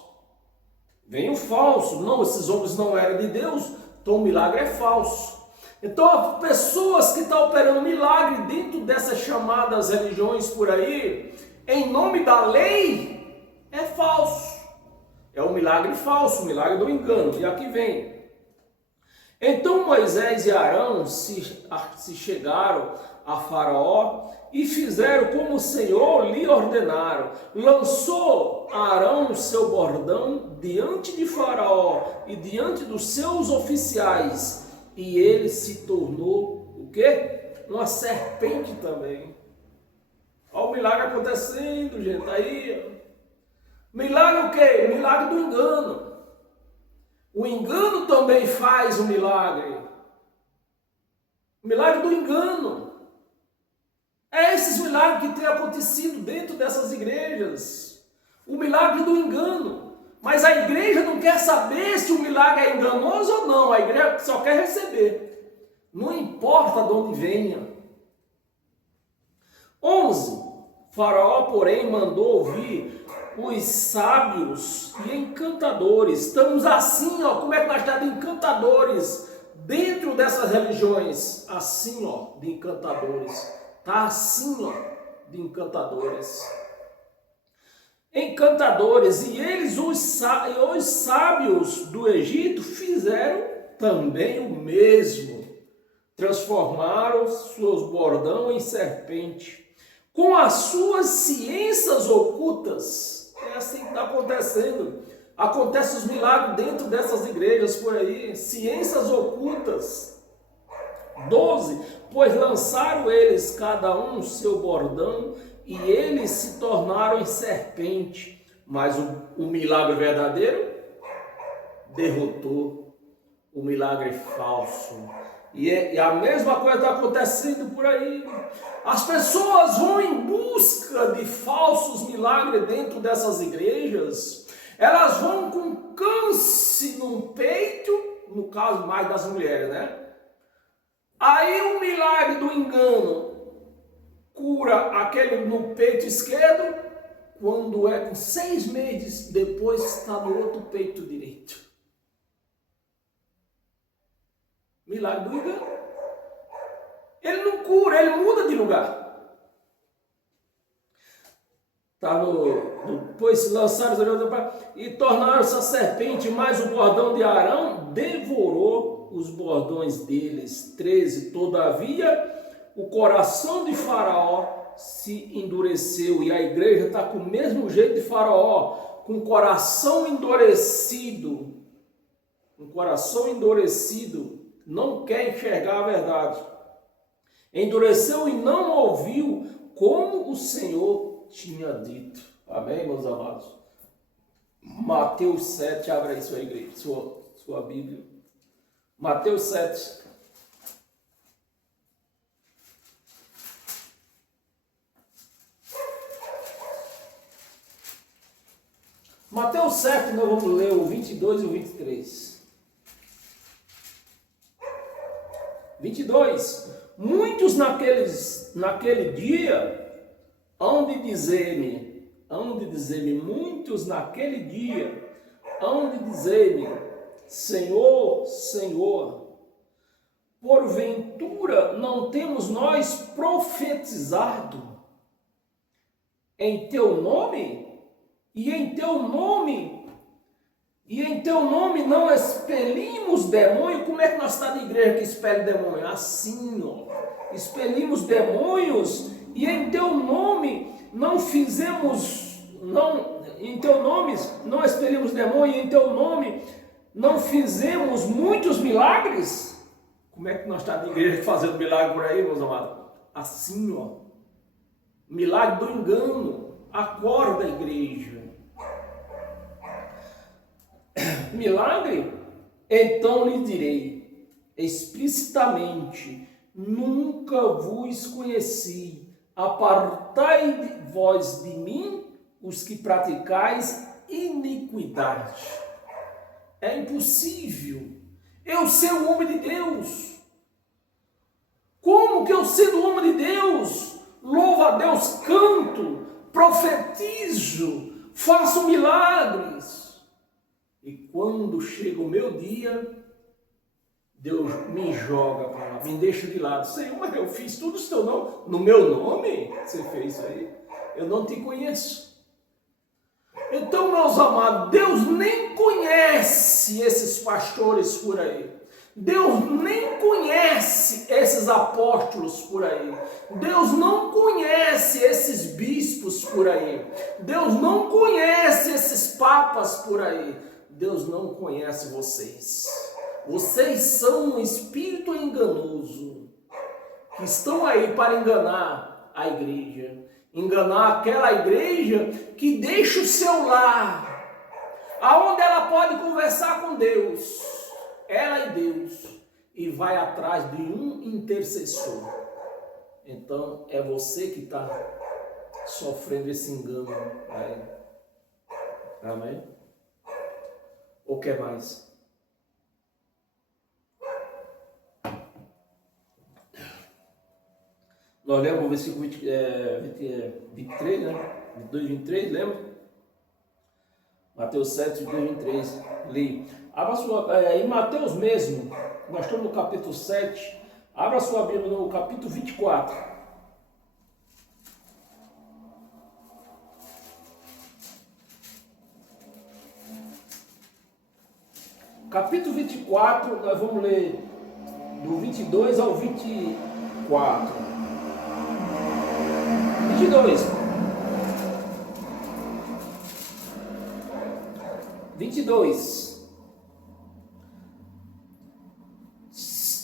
Veio falso. Não, esses homens não eram de Deus, então o milagre é falso. Então, pessoas que estão operando milagre dentro dessas chamadas religiões por aí, em nome da lei, é falso. É um milagre falso, um milagre do engano. E aqui vem. Então Moisés e Arão se chegaram a Faraó e fizeram como o Senhor lhe ordenaram. Lançou Arão o seu bordão diante de Faraó e diante dos seus oficiais. E ele se tornou o quê? Uma serpente também. Olha o milagre acontecendo, gente. Aí, milagre o quê? Milagre do engano. O engano também faz o milagre. O milagre do engano. É esses milagres que têm acontecido dentro dessas igrejas. O milagre do engano. Mas a igreja não quer saber se o milagre é enganoso ou não. A igreja só quer receber. Não importa de onde venha. 11. Faraó, porém, mandou ouvir os sábios e encantadores. Estamos assim, ó. Como é que nós estamos de encantadores dentro dessas religiões? Assim, ó, de encantadores. Está assim, ó, de encantadores. Encantadores, e eles, os sábios do Egito, fizeram também o mesmo. Transformaram seus bordão em serpente. com as suas ciências ocultas. É assim que está acontecendo. Acontecem os milagres dentro dessas igrejas por aí, ciências ocultas. 12, pois lançaram eles cada um seu bordão e eles se tornaram em serpente, mas o milagre verdadeiro derrotou o milagre falso. E a mesma coisa está acontecendo por aí. As pessoas vão em busca de falsos milagres dentro dessas igrejas. Elas vão com câncer no peito, no caso mais das mulheres, né? Aí o milagre do engano cura aquele no peito esquerdo, quando é com 6 meses, depois está no outro peito direito. Milagre do engano. Ele não cura, ele muda de lugar. Está pois lançaram e tornaram-se a serpente, mas o bordão de Arão devorou os bordões deles. 13, todavia o coração de Faraó se endureceu, e a igreja está com o mesmo jeito de Faraó, com o coração endurecido. Um coração endurecido, não quer enxergar a verdade. Endureceu e não ouviu como o Senhor tinha dito. Amém, meus amados? Mateus 7, abra aí sua igreja, sua Bíblia. Mateus 7. Mateus 7, nós vamos ler o 22 e o 23. 22. Muitos naquele dia hão de dizer-me, muitos naquele dia hão de dizer-me, Senhor, Senhor, porventura não temos nós profetizado em teu nome? E em teu nome não expelimos demônio? Como é que nós estamos na igreja que expele demônio? Assim, ó. Expelimos demônios e em teu nome não fizemos, em teu nome não expelimos demônio, e em teu nome não fizemos muitos milagres? Como é que nós estamos na igreja fazendo milagre por aí, meus amados? Assim, ó. Milagre do engano. Acorda, igreja. Milagre? Então lhe direi explicitamente: nunca vos conheci. Apartai de vós de mim os que praticais iniquidade. É impossível eu ser um homem de Deus. Como que eu, sendo homem de Deus, louvo a Deus, canto, profetizo, faço milagres, e quando chega o meu dia, Deus me joga para lá, me deixa de lado. Senhor, mas eu fiz tudo no teu nome. No meu nome você fez isso aí? Eu não te conheço. Então, meus amados, Deus nem conhece esses pastores por aí. Deus nem conhece esses apóstolos por aí. Deus não conhece esses bispos por aí. Deus não conhece esses papas por aí. Deus não conhece vocês. Vocês são um espírito enganoso que estão aí para enganar a igreja. Enganar aquela igreja que deixa o seu lar, aonde ela pode conversar com Deus, ela e Deus, e vai atrás de um intercessor. Então é você que está sofrendo esse engano. Amém? Ou quer mais? Nós lemos o versículo 23, né? 22 e 23, lembra? Mateus 7, 22 e 23. Li. Abra sua, em Mateus mesmo, nós estamos no capítulo 7. Abra sua Bíblia no capítulo 24. Capítulo 24, nós vamos ler do 22 ao 24. 22.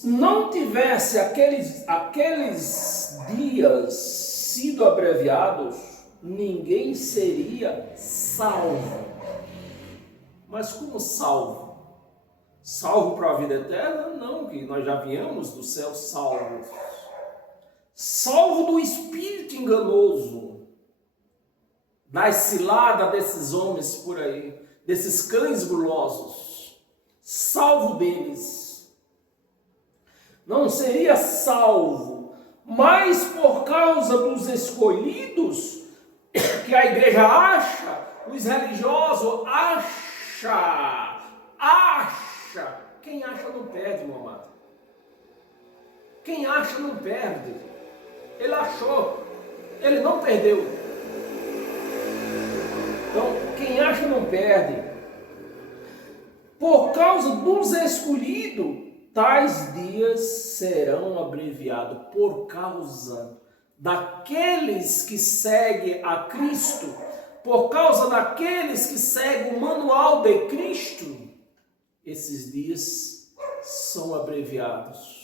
Não tivesse aqueles dias sido abreviados, ninguém seria salvo. Mas como salvo? Salvo para a vida eterna? Não, que nós já viemos do céu salvos. Salvo do espírito enganoso, das ciladas desses homens por aí, desses cães gulosos. Salvo deles. Não seria salvo, mas por causa dos escolhidos, que a igreja acha, os religiosos acha. Quem acha não perde, meu amado. Quem acha não perde. Ele achou, ele não perdeu. Então, quem acha não perde. Por causa dos escolhidos, tais dias serão abreviados. Por causa daqueles que seguem a Cristo, por causa daqueles que seguem o manual de Cristo, esses dias são abreviados.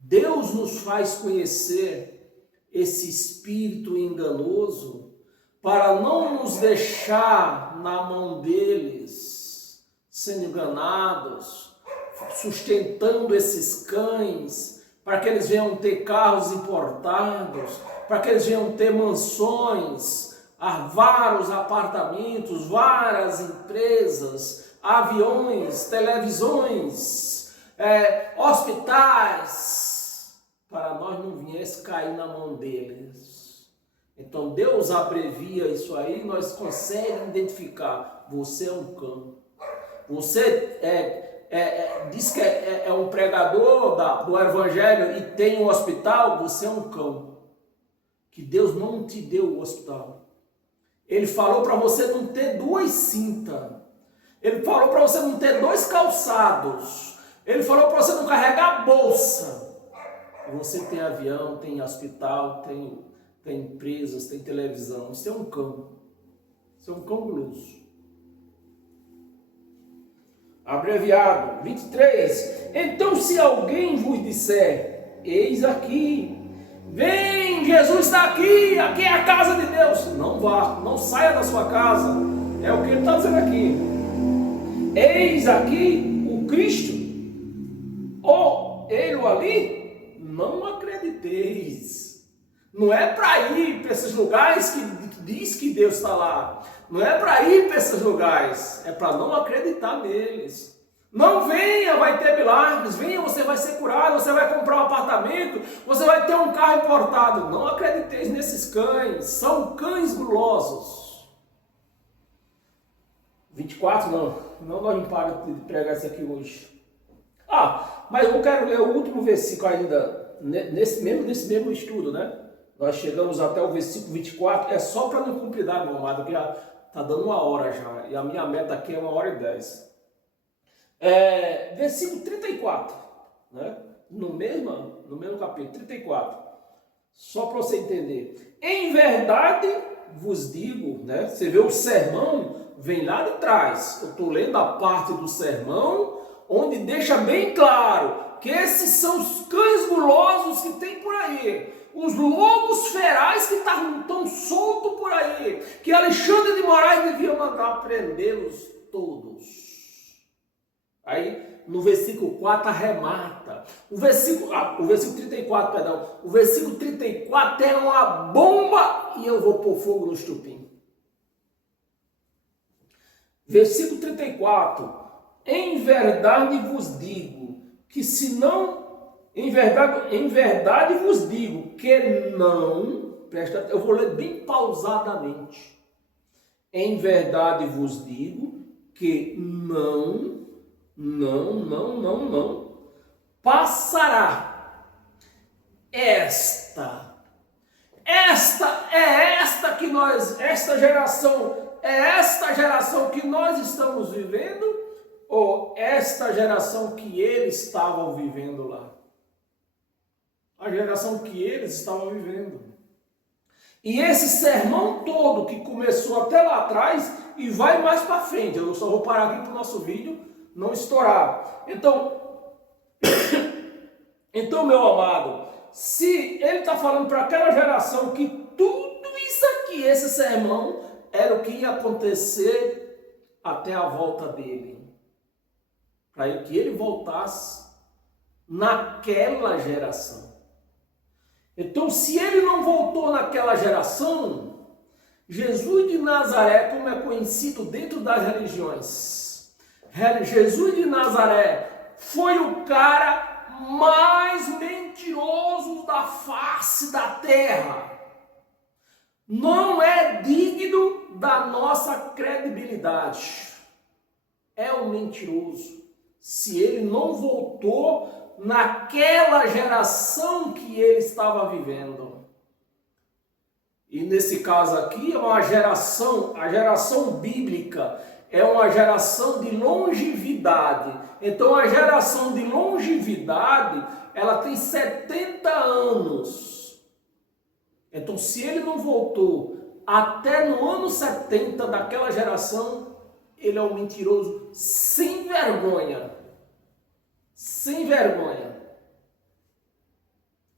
Deus nos faz conhecer esse espírito enganoso para não nos deixar na mão deles, sendo enganados, sustentando esses cães, para que eles venham ter carros importados, para que eles venham ter mansões, vários apartamentos, várias empresas, aviões, televisões, hospitais, para nós não viesse cair na mão deles. Então Deus abrevia isso aí, nós conseguimos identificar, você é um cão, você diz que é um pregador do evangelho e tem um hospital, você é um cão, que Deus não te deu o hospital. Ele falou para você não ter duas cintas, ele falou para você não ter dois calçados, ele falou para você não carregar bolsa. E você tem avião, tem hospital, tem empresas, tem televisão. Você é um cão. Você é um cão guloso. Abreviado, 23. Então, se alguém vos disser, eis aqui, vem, Jesus está aqui, aqui é a casa de Deus. Não vá, não saia da sua casa. É o que ele está dizendo aqui. Eis aqui o Cristo, ou ele ali, não acrediteis. Não é para ir para esses lugares que diz que Deus está lá. Não é para ir para esses lugares. É para não acreditar neles. Não venha, vai ter milagres. Venha, você vai ser curado. Você vai comprar um apartamento. Você vai ter um carro importado. Não acrediteis nesses cães. São cães gulosos. 24 não. Não, nós não paramos de pregar isso aqui hoje. Mas eu quero ler o último versículo ainda. Nesse mesmo estudo, né? Nós chegamos até o versículo 24, é só para não cumpridar, meu amado, que já está dando 1 hora já, e a minha meta aqui é 1h10. Versículo 34, né? no mesmo capítulo, 34, só para você entender. Em verdade vos digo, né? Você vê o sermão, vem lá de trás, eu estou lendo a parte do sermão, onde deixa bem claro que esses são os cães gulosos que tem por aí, os lobos ferais que estão soltos por aí, que Alexandre de Moraes devia mandar prendê-los todos. Aí no versículo 4 arremata, o versículo 34, perdão, o versículo 34 é uma bomba e eu vou pôr fogo no estupim. Versículo 34, em verdade vos digo, que se não, em verdade vos digo, que não, eu vou ler bem pausadamente. Em verdade vos digo, que não passará esta geração que nós estamos vivendo, ou esta geração que eles estavam vivendo lá. A geração que eles estavam vivendo. E esse sermão todo que começou até lá atrás e vai mais para frente, eu só vou parar aqui para o nosso vídeo não estourar. Então, meu amado, se ele está falando para aquela geração que tudo isso aqui, esse sermão, era o que ia acontecer até a volta dele, para que ele voltasse naquela geração. Então, se ele não voltou naquela geração, Jesus de Nazaré, como é conhecido dentro das religiões, Jesus de Nazaré foi o cara mais mentiroso da face da terra. Não é digno da nossa credibilidade. É um mentiroso. Se ele não voltou naquela geração que ele estava vivendo. E nesse caso aqui é uma geração, a geração bíblica é uma geração de longevidade. Então a geração de longevidade, ela tem 70 anos. Então se ele não voltou até no ano 70 daquela geração, ele é um mentiroso sem vergonha. Sem vergonha.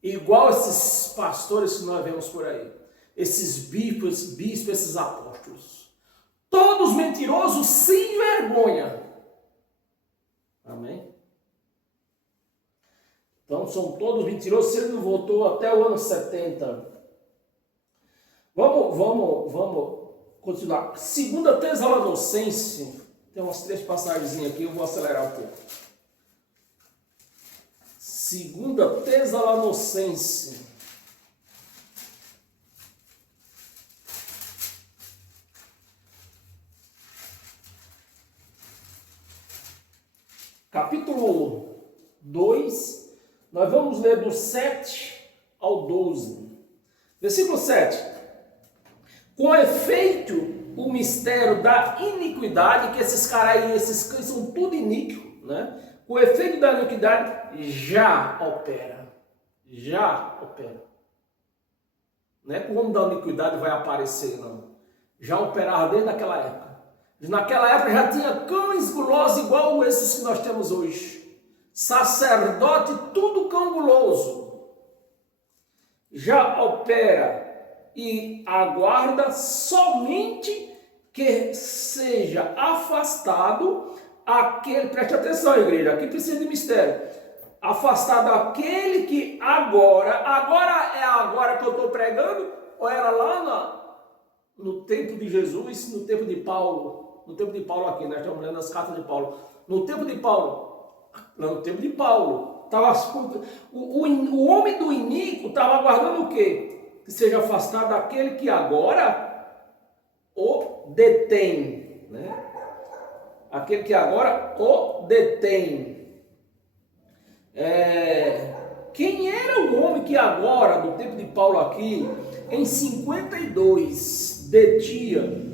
Igual esses pastores que nós vemos por aí. Esses bispos, esses apóstolos. Todos mentirosos sem vergonha. Amém? Então são todos mentirosos. Se ele não voltou até o ano 70. Vamos continuar. 2 Tessalonicenses. Tem umas 3 passagens aqui, eu vou acelerar um pouco. 2 Tessalonicenses. Capítulo 2, nós vamos ler do 7 ao 12. Versículo 7. Com efeito, o mistério da iniquidade, que esses caras aí, esses cães são tudo iníquos, né? O efeito da iniquidade já opera. Já opera. Não é que o homem da iniquidade vai aparecer, não. Já operava desde aquela época. Naquela época já tinha cães gulosos igual esses que nós temos hoje. Sacerdote, tudo cão guloso. Já opera e aguarda somente que seja afastado aquele, preste atenção, igreja, aqui precisa de mistério. Afastado aquele que agora é agora que eu estou pregando, ou era lá no tempo de Jesus, no tempo de Paulo? No tempo de Paulo aqui, nós estamos lendo as cartas de Paulo. No tempo de Paulo, o homem do iníquo estava aguardando o quê? Que seja afastado aquele que agora o detém, né? Aquele que agora o detém. Quem era o homem que agora, no tempo de Paulo aqui, em 52, detinha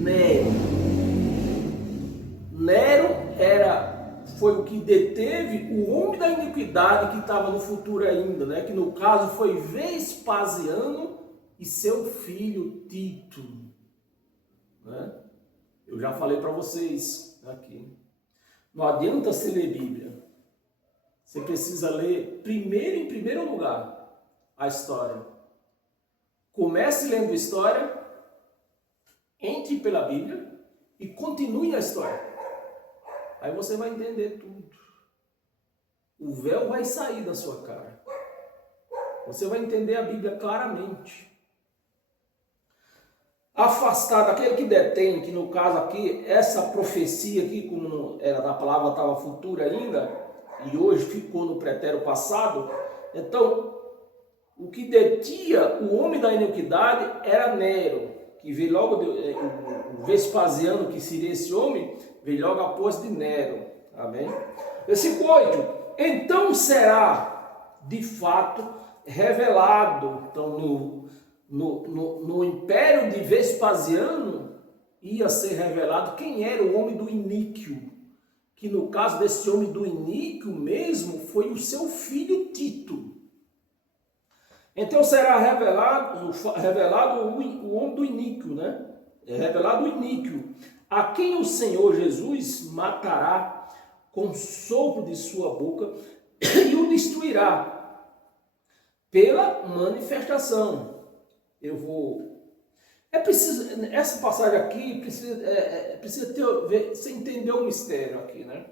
Nero? Nero foi o que deteve o homem da iniquidade que estava no futuro ainda, né? Que no caso foi Vespasiano e seu filho Tito, né? Eu já falei para vocês aqui. Não adianta você ler Bíblia. Você precisa ler em primeiro lugar, a história. Comece lendo história, entre pela Bíblia e continue a história. Aí você vai entender tudo. O véu vai sair da sua cara. Você vai entender a Bíblia claramente. Afastado, aquele que detém, que no caso aqui, essa profecia aqui, como era da palavra, estava futura ainda, e hoje ficou no pretérito passado. Então, o que detinha o homem da iniquidade era Nero, que veio logo, o Vespasiano, que seria esse homem, veio logo após de Nero. Amém? Versículo 8. Então será, de fato, revelado. Então, no império de Vespasiano, ia ser revelado quem era o homem do iníquo. Que no caso desse homem do iníquo mesmo, foi o seu filho Tito. Então será revelado o homem do iníquo, né? É revelado o iníquo, a quem o Senhor Jesus matará com o sopro de sua boca e o destruirá pela manifestação. Eu vou... É preciso, essa passagem aqui precisa você entender o mistério aqui, né?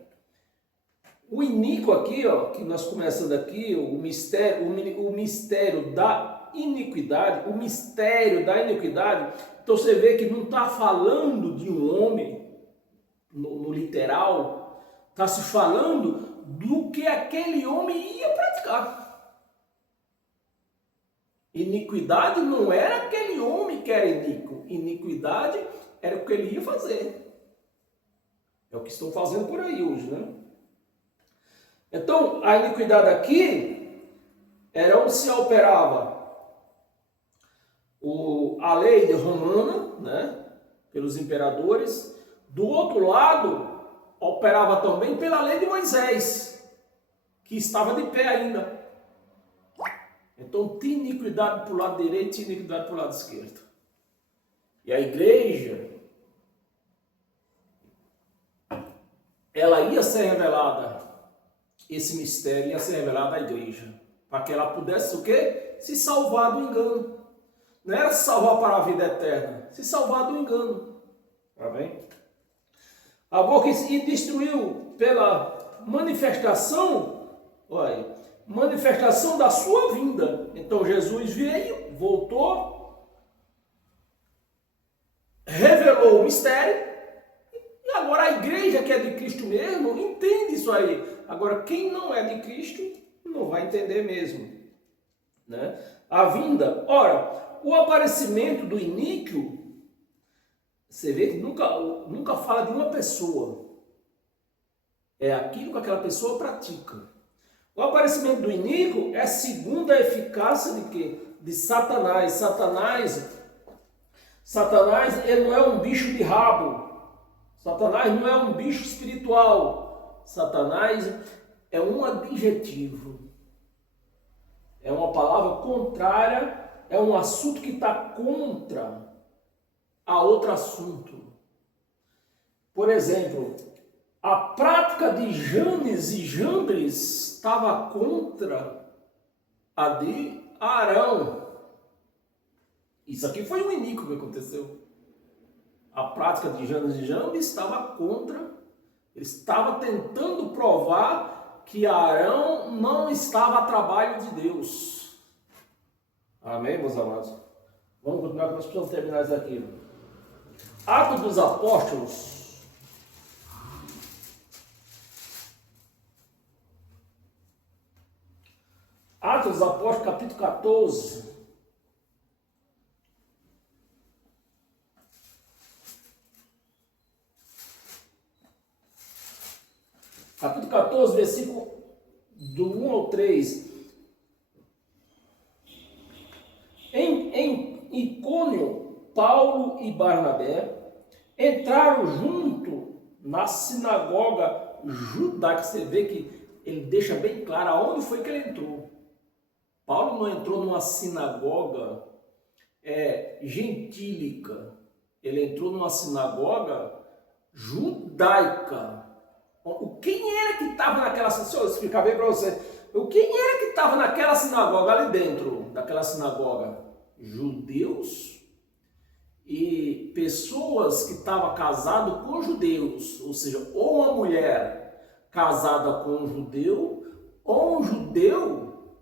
O iníquo aqui, ó, que nós começando aqui, o mistério da iniquidade, então você vê que não está falando de um homem, no literal, está se falando do que aquele homem ia praticar. Iniquidade não era aquele homem que era iníquo, iniquidade era o que ele ia fazer. É o que estão fazendo por aí hoje, né? Então, a iniquidade aqui era onde se operava a lei romana, né, pelos imperadores. Do outro lado, operava também pela lei de Moisés, que estava de pé ainda. Então, tinha iniquidade para o lado direito e iniquidade para o lado esquerdo. E a igreja, ela ia ser revelada, esse mistério ia ser revelado à igreja, para que ela pudesse o quê? Se salvar do engano. Não era se salvar para a vida eterna, se salvar do engano. Tá bem? A boca e destruiu pela manifestação, olha, manifestação da sua vinda. Então Jesus veio, voltou, revelou o mistério, e agora a igreja que é de Cristo mesmo entende isso aí. Agora quem não é de Cristo não vai entender mesmo, né? A vinda, ora, o aparecimento do iníquo, você vê que nunca fala de uma pessoa, é aquilo que aquela pessoa pratica. O aparecimento do iníquo é segundo a eficácia de quê? De Satanás. Satanás, ele não é um bicho de rabo. Satanás não é um bicho espiritual. Satanás é um adjetivo. É uma palavra contrária, é um assunto que está contra a outro assunto. Por exemplo, a prática de Janes e Jambres estava contra a de Arão. Isso aqui foi um iníquo que aconteceu. A prática de Janes e Jambres estava contra, ele estava tentando provar que Arão não estava a trabalho de Deus. Amém, meus amados? Vamos continuar, que nós precisamos terminar isso aqui. Atos dos Apóstolos. Atos dos Apóstolos, capítulo 14. Capítulo 14, versículo do 1 ao 3. Em Icônio, Paulo e Barnabé entraram junto na sinagoga judaica. Você vê que ele deixa bem claro aonde foi que ele entrou. Paulo não entrou numa sinagoga gentílica. Ele entrou numa sinagoga judaica. Quem era que estava naquela sinagoga? Deixa eu explicar bem para você. Quem era que estava naquela sinagoga, ali dentro daquela sinagoga? Judeus e pessoas que estavam casadas com judeus. Ou seja, ou uma mulher casada com um judeu, ou um judeu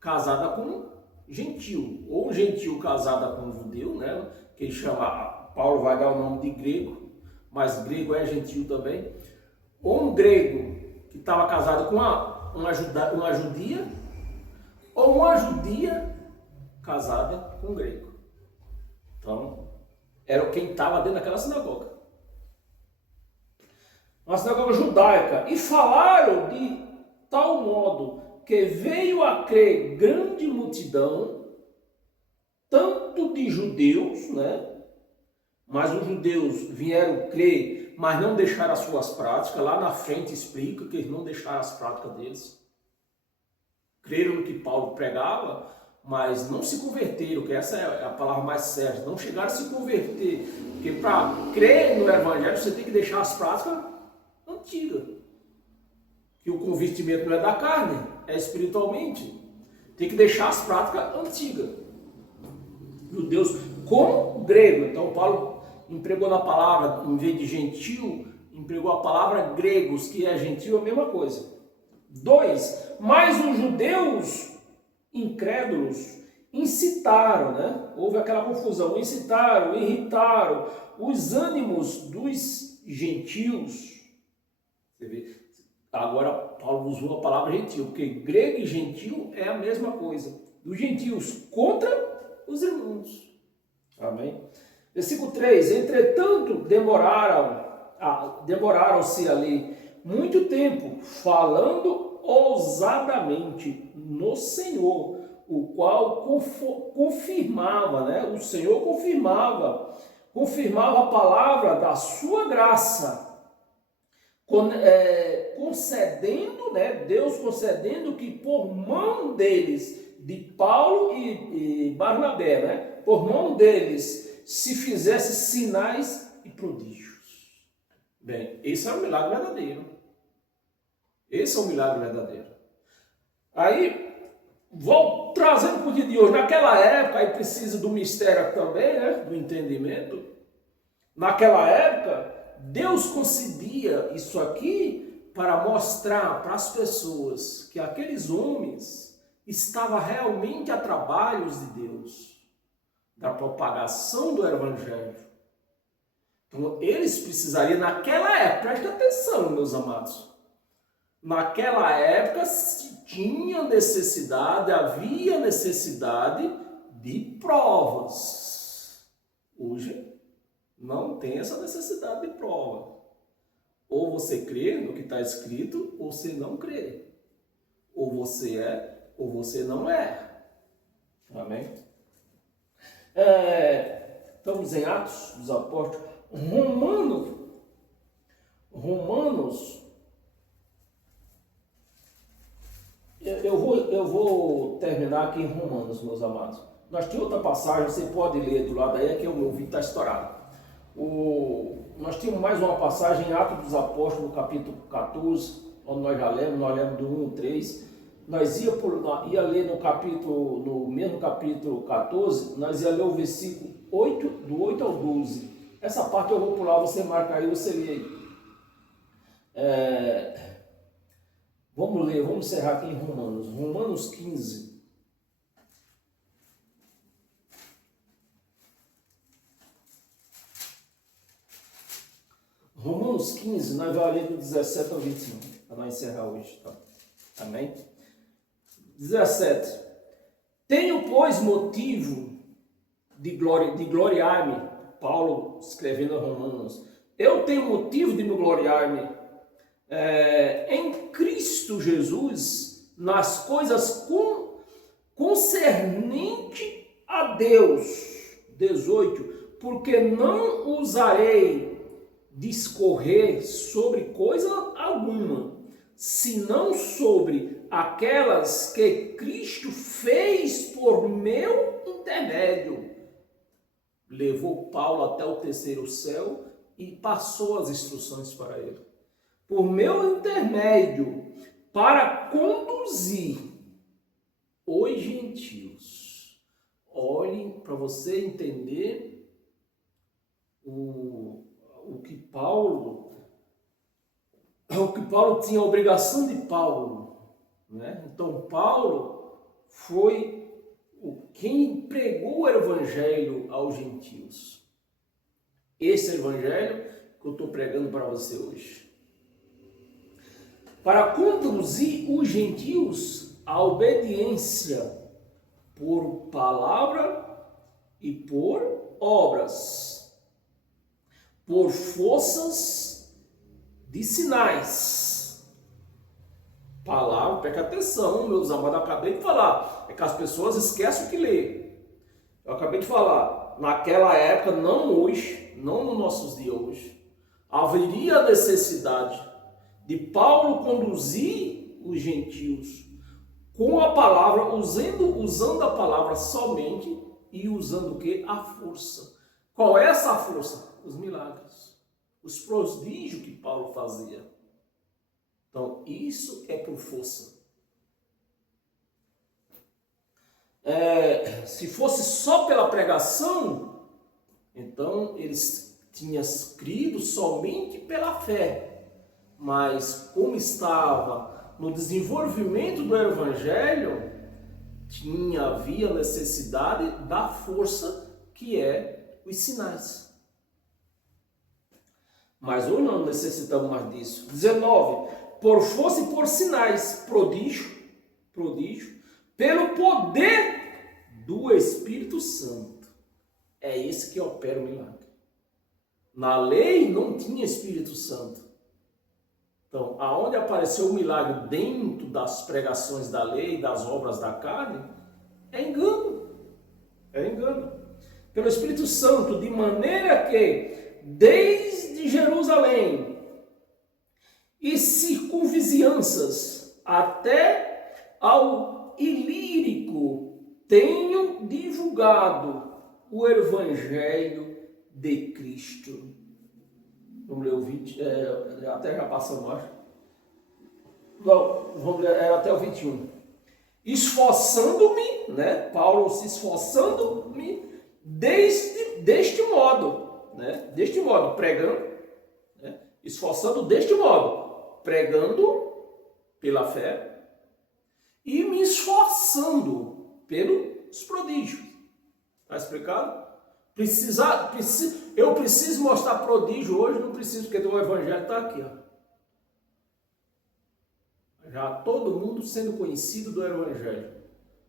casada com um gentil. Ou um gentil casada com um judeu, né? Que ele chama, Paulo vai dar o nome de grego, mas grego é gentil também. Ou um grego que estava casado com uma judia, ou uma judia casada com um grego. Então, era quem estava dentro daquela sinagoga. Uma sinagoga judaica. E falaram de tal modo que veio a crer grande multidão, tanto de judeus, né? Mas os judeus vieram crer, mas não deixaram as suas práticas. Lá na frente explica que eles não deixaram as práticas deles. Creram no que Paulo pregava, mas não se converteram, que essa é a palavra mais certa, não chegaram a se converter, porque para crer no Evangelho você tem que deixar as práticas antigas, que o convertimento não é da carne, é espiritualmente, tem que deixar as práticas antigas. Judeus como grego, então Paulo empregou na palavra, em vez de gentil, empregou a palavra gregos, que é gentil, a mesma coisa. 2, mas os judeus incrédulos incitaram, né? Houve aquela confusão, incitaram, irritaram os ânimos dos gentios. Você vê? Agora Paulo usou a palavra gentil, porque grego e gentil é a mesma coisa. Dos gentios contra os irmãos. Amém? Versículo 3, entretanto demoraram-se ali muito tempo, falando ousadamente no Senhor, o qual confirmava, né? O Senhor confirmava a palavra da sua graça, concedendo, né? Deus concedendo que por mão deles, de Paulo e Barnabé, né? Por mão deles se fizesse sinais e prodígios. Bem, esse é um milagre verdadeiro. Esse é um milagre verdadeiro. Aí, vou trazendo para o dia de hoje. Naquela época, aí precisa do mistério também, né? Do entendimento. Naquela época, Deus concedia isso aqui para mostrar para as pessoas que aqueles homens estavam realmente a trabalhos de Deus, da propagação do Evangelho. Então, eles precisariam, naquela época, presta atenção, meus amados, naquela época se tinha necessidade, havia necessidade de provas. Hoje, não tem essa necessidade de prova. Ou você crê no que está escrito, ou você não crê. Ou você é, ou você não é. Amém? Estamos em Atos dos Apóstolos. Romanos, eu vou terminar aqui em Romanos, meus amados. Nós tínhamos outra passagem, você pode ler do lado aí, que o meu vídeo está estourado. Nós tínhamos mais uma passagem em Atos dos Apóstolos, no capítulo 14, onde nós lemos do 1 ao 3. Nós ia ler no mesmo capítulo 14, nós ia ler o versículo 8, do 8 ao 12. Essa parte eu vou pular, você marca aí, você lê aí. Vamos ler, vamos encerrar aqui em Romanos 15. Romanos 15, nós vamos ler do 17 ao 21, para nós encerrar hoje, tá? Amém? 17. Tenho, pois, motivo de gloriar-me, Paulo escrevendo a Romanos, eu tenho motivo de me gloriar-me em Cristo Jesus, nas coisas concernente a Deus. 18. Porque não usarei discorrer sobre coisa alguma, senão sobre aquelas que Cristo fez por meu intermédio. Levou Paulo até o terceiro céu e passou as instruções para ele. Por meu intermédio, para conduzir os gentios. Olhem para você entender o que Paulo tinha a obrigação de Paulo, né? Então Paulo foi quem pregou o evangelho aos gentios. Esse evangelho que eu estou pregando para você hoje. Para conduzir os gentios à obediência por palavra e por obras, por forças de sinais. Palavra, preste atenção, meus amados, eu acabei de falar, é que as pessoas esquecem o que lê. Eu acabei de falar, naquela época, não hoje, não nos nossos dias hoje, haveria necessidade de Paulo conduzir os gentios com a palavra, usando a palavra somente e usando o que? A força. Qual é essa força? Os milagres, os prodígios que Paulo fazia. Então, isso é por força. Se fosse só pela pregação, então eles tinham crido somente pela fé. Mas como estava no desenvolvimento do evangelho, havia necessidade da força, que é os sinais. Mas hoje não necessitamos mais disso. 19. Por força e por sinais, prodígio, pelo poder do Espírito Santo. É esse que opera o milagre. Na lei não tinha Espírito Santo. Então, aonde apareceu o milagre dentro das pregações da lei, das obras da carne, é engano. É engano. Pelo Espírito Santo, de maneira que, desde Jerusalém e circunvizinhanças até ao Ilírico, tenho divulgado o Evangelho de Cristo. Vamos ler o 20, até já passamos, acho. Não, vamos ler até o 21. Esforçando-me, né? Paulo se esforçando-me deste modo, né? Deste modo, pregando, né? Esforçando deste modo, pregando pela fé e me esforçando pelos prodígios. Está explicado? Eu preciso mostrar prodígio hoje, não preciso, porque o evangelho está aqui. Ó. Já todo mundo sendo conhecido do evangelho.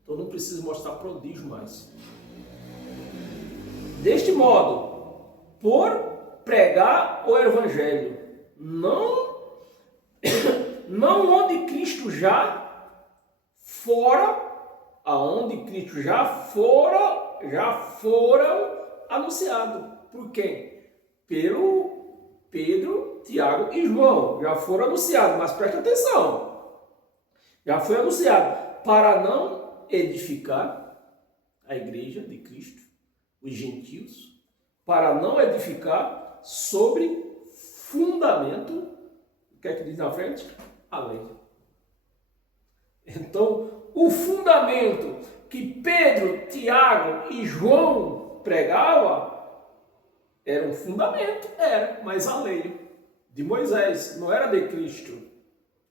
Então não preciso mostrar prodígio mais. Deste modo, por pregar o evangelho, não onde Cristo já fora, aonde Cristo já foram anunciado. Por quem? Pelo Pedro, Tiago e João. Já foram anunciados, mas presta atenção. Já foi anunciado para não edificar a igreja de Cristo, os gentios, para não edificar sobre fundamento, o que é que diz na frente? A lei. Então, o fundamento que Pedro, Tiago e João pregava era um fundamento, mas a lei de Moisés, não era de Cristo.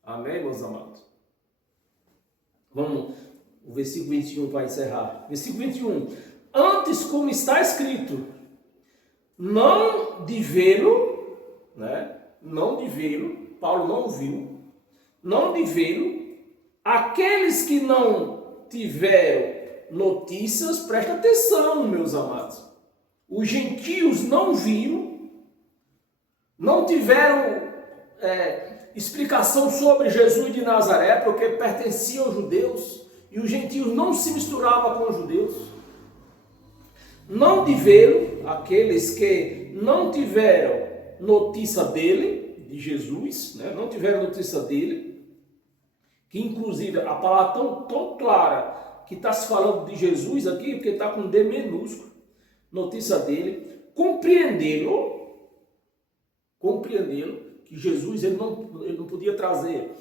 Amém, meus amados? Vamos, o versículo 21 para encerrar. Versículo 21. Antes, como está escrito, não de vê-lo, né? Não de vê-lo, Paulo não viu, não de vê-lo, aqueles que não tiveram notícias, presta atenção, meus amados. Os gentios não viram, não tiveram explicação sobre Jesus de Nazaré, porque pertencia aos judeus, e os gentios não se misturavam com os judeus. Não de vê-lo, aqueles que não tiveram notícia dele, de Jesus, né? Não tiveram notícia dele, que inclusive a palavra tão clara, que está se falando de Jesus aqui, porque está com D minúsculo, notícia dele, compreendê-lo, que Jesus ele não podia trazer,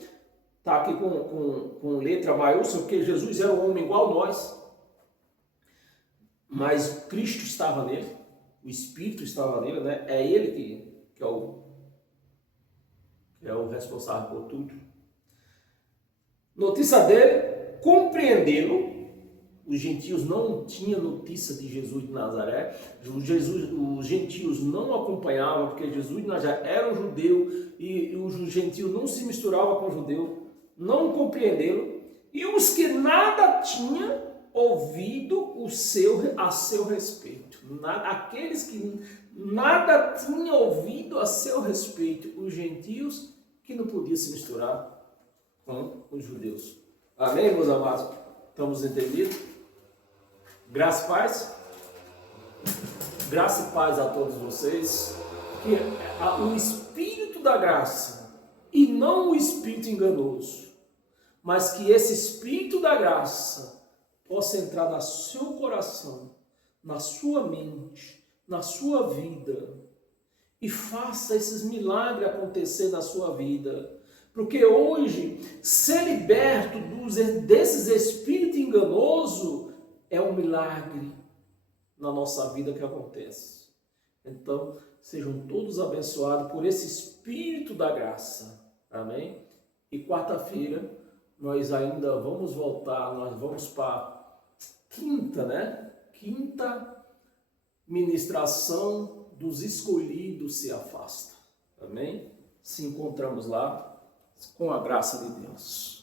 está aqui com letra maiúscula, porque Jesus era um homem igual a nós, mas Cristo estava nele, o Espírito estava nele, né? É ele que é o responsável por tudo. Notícia dele, compreendê-lo. Os gentios não tinham notícia de Jesus de Nazaré. Os gentios não acompanhavam, porque Jesus de Nazaré era um judeu e os gentios não se misturavam com o judeu. Não compreenderam. E os que nada tinham ouvido a seu respeito. Aqueles que nada tinham ouvido a seu respeito. Os gentios que não podiam se misturar com os judeus. Amém, meus amados? Estamos entendidos? Graça e paz. Graça e paz a todos vocês. Que o Espírito da graça e não o Espírito enganoso mas que esse Espírito da graça possa entrar no seu coração, na sua mente, na sua vida, e faça esses milagres acontecer na sua vida. Porque hoje, ser liberto desses espíritos enganosos é um milagre na nossa vida que acontece. Então, sejam todos abençoados por esse Espírito da graça. Amém? E quarta-feira, nós ainda vamos voltar, nós vamos para a quinta, né? Quinta ministração dos escolhidos se afasta. Amém? Se encontramos lá com a graça de Deus.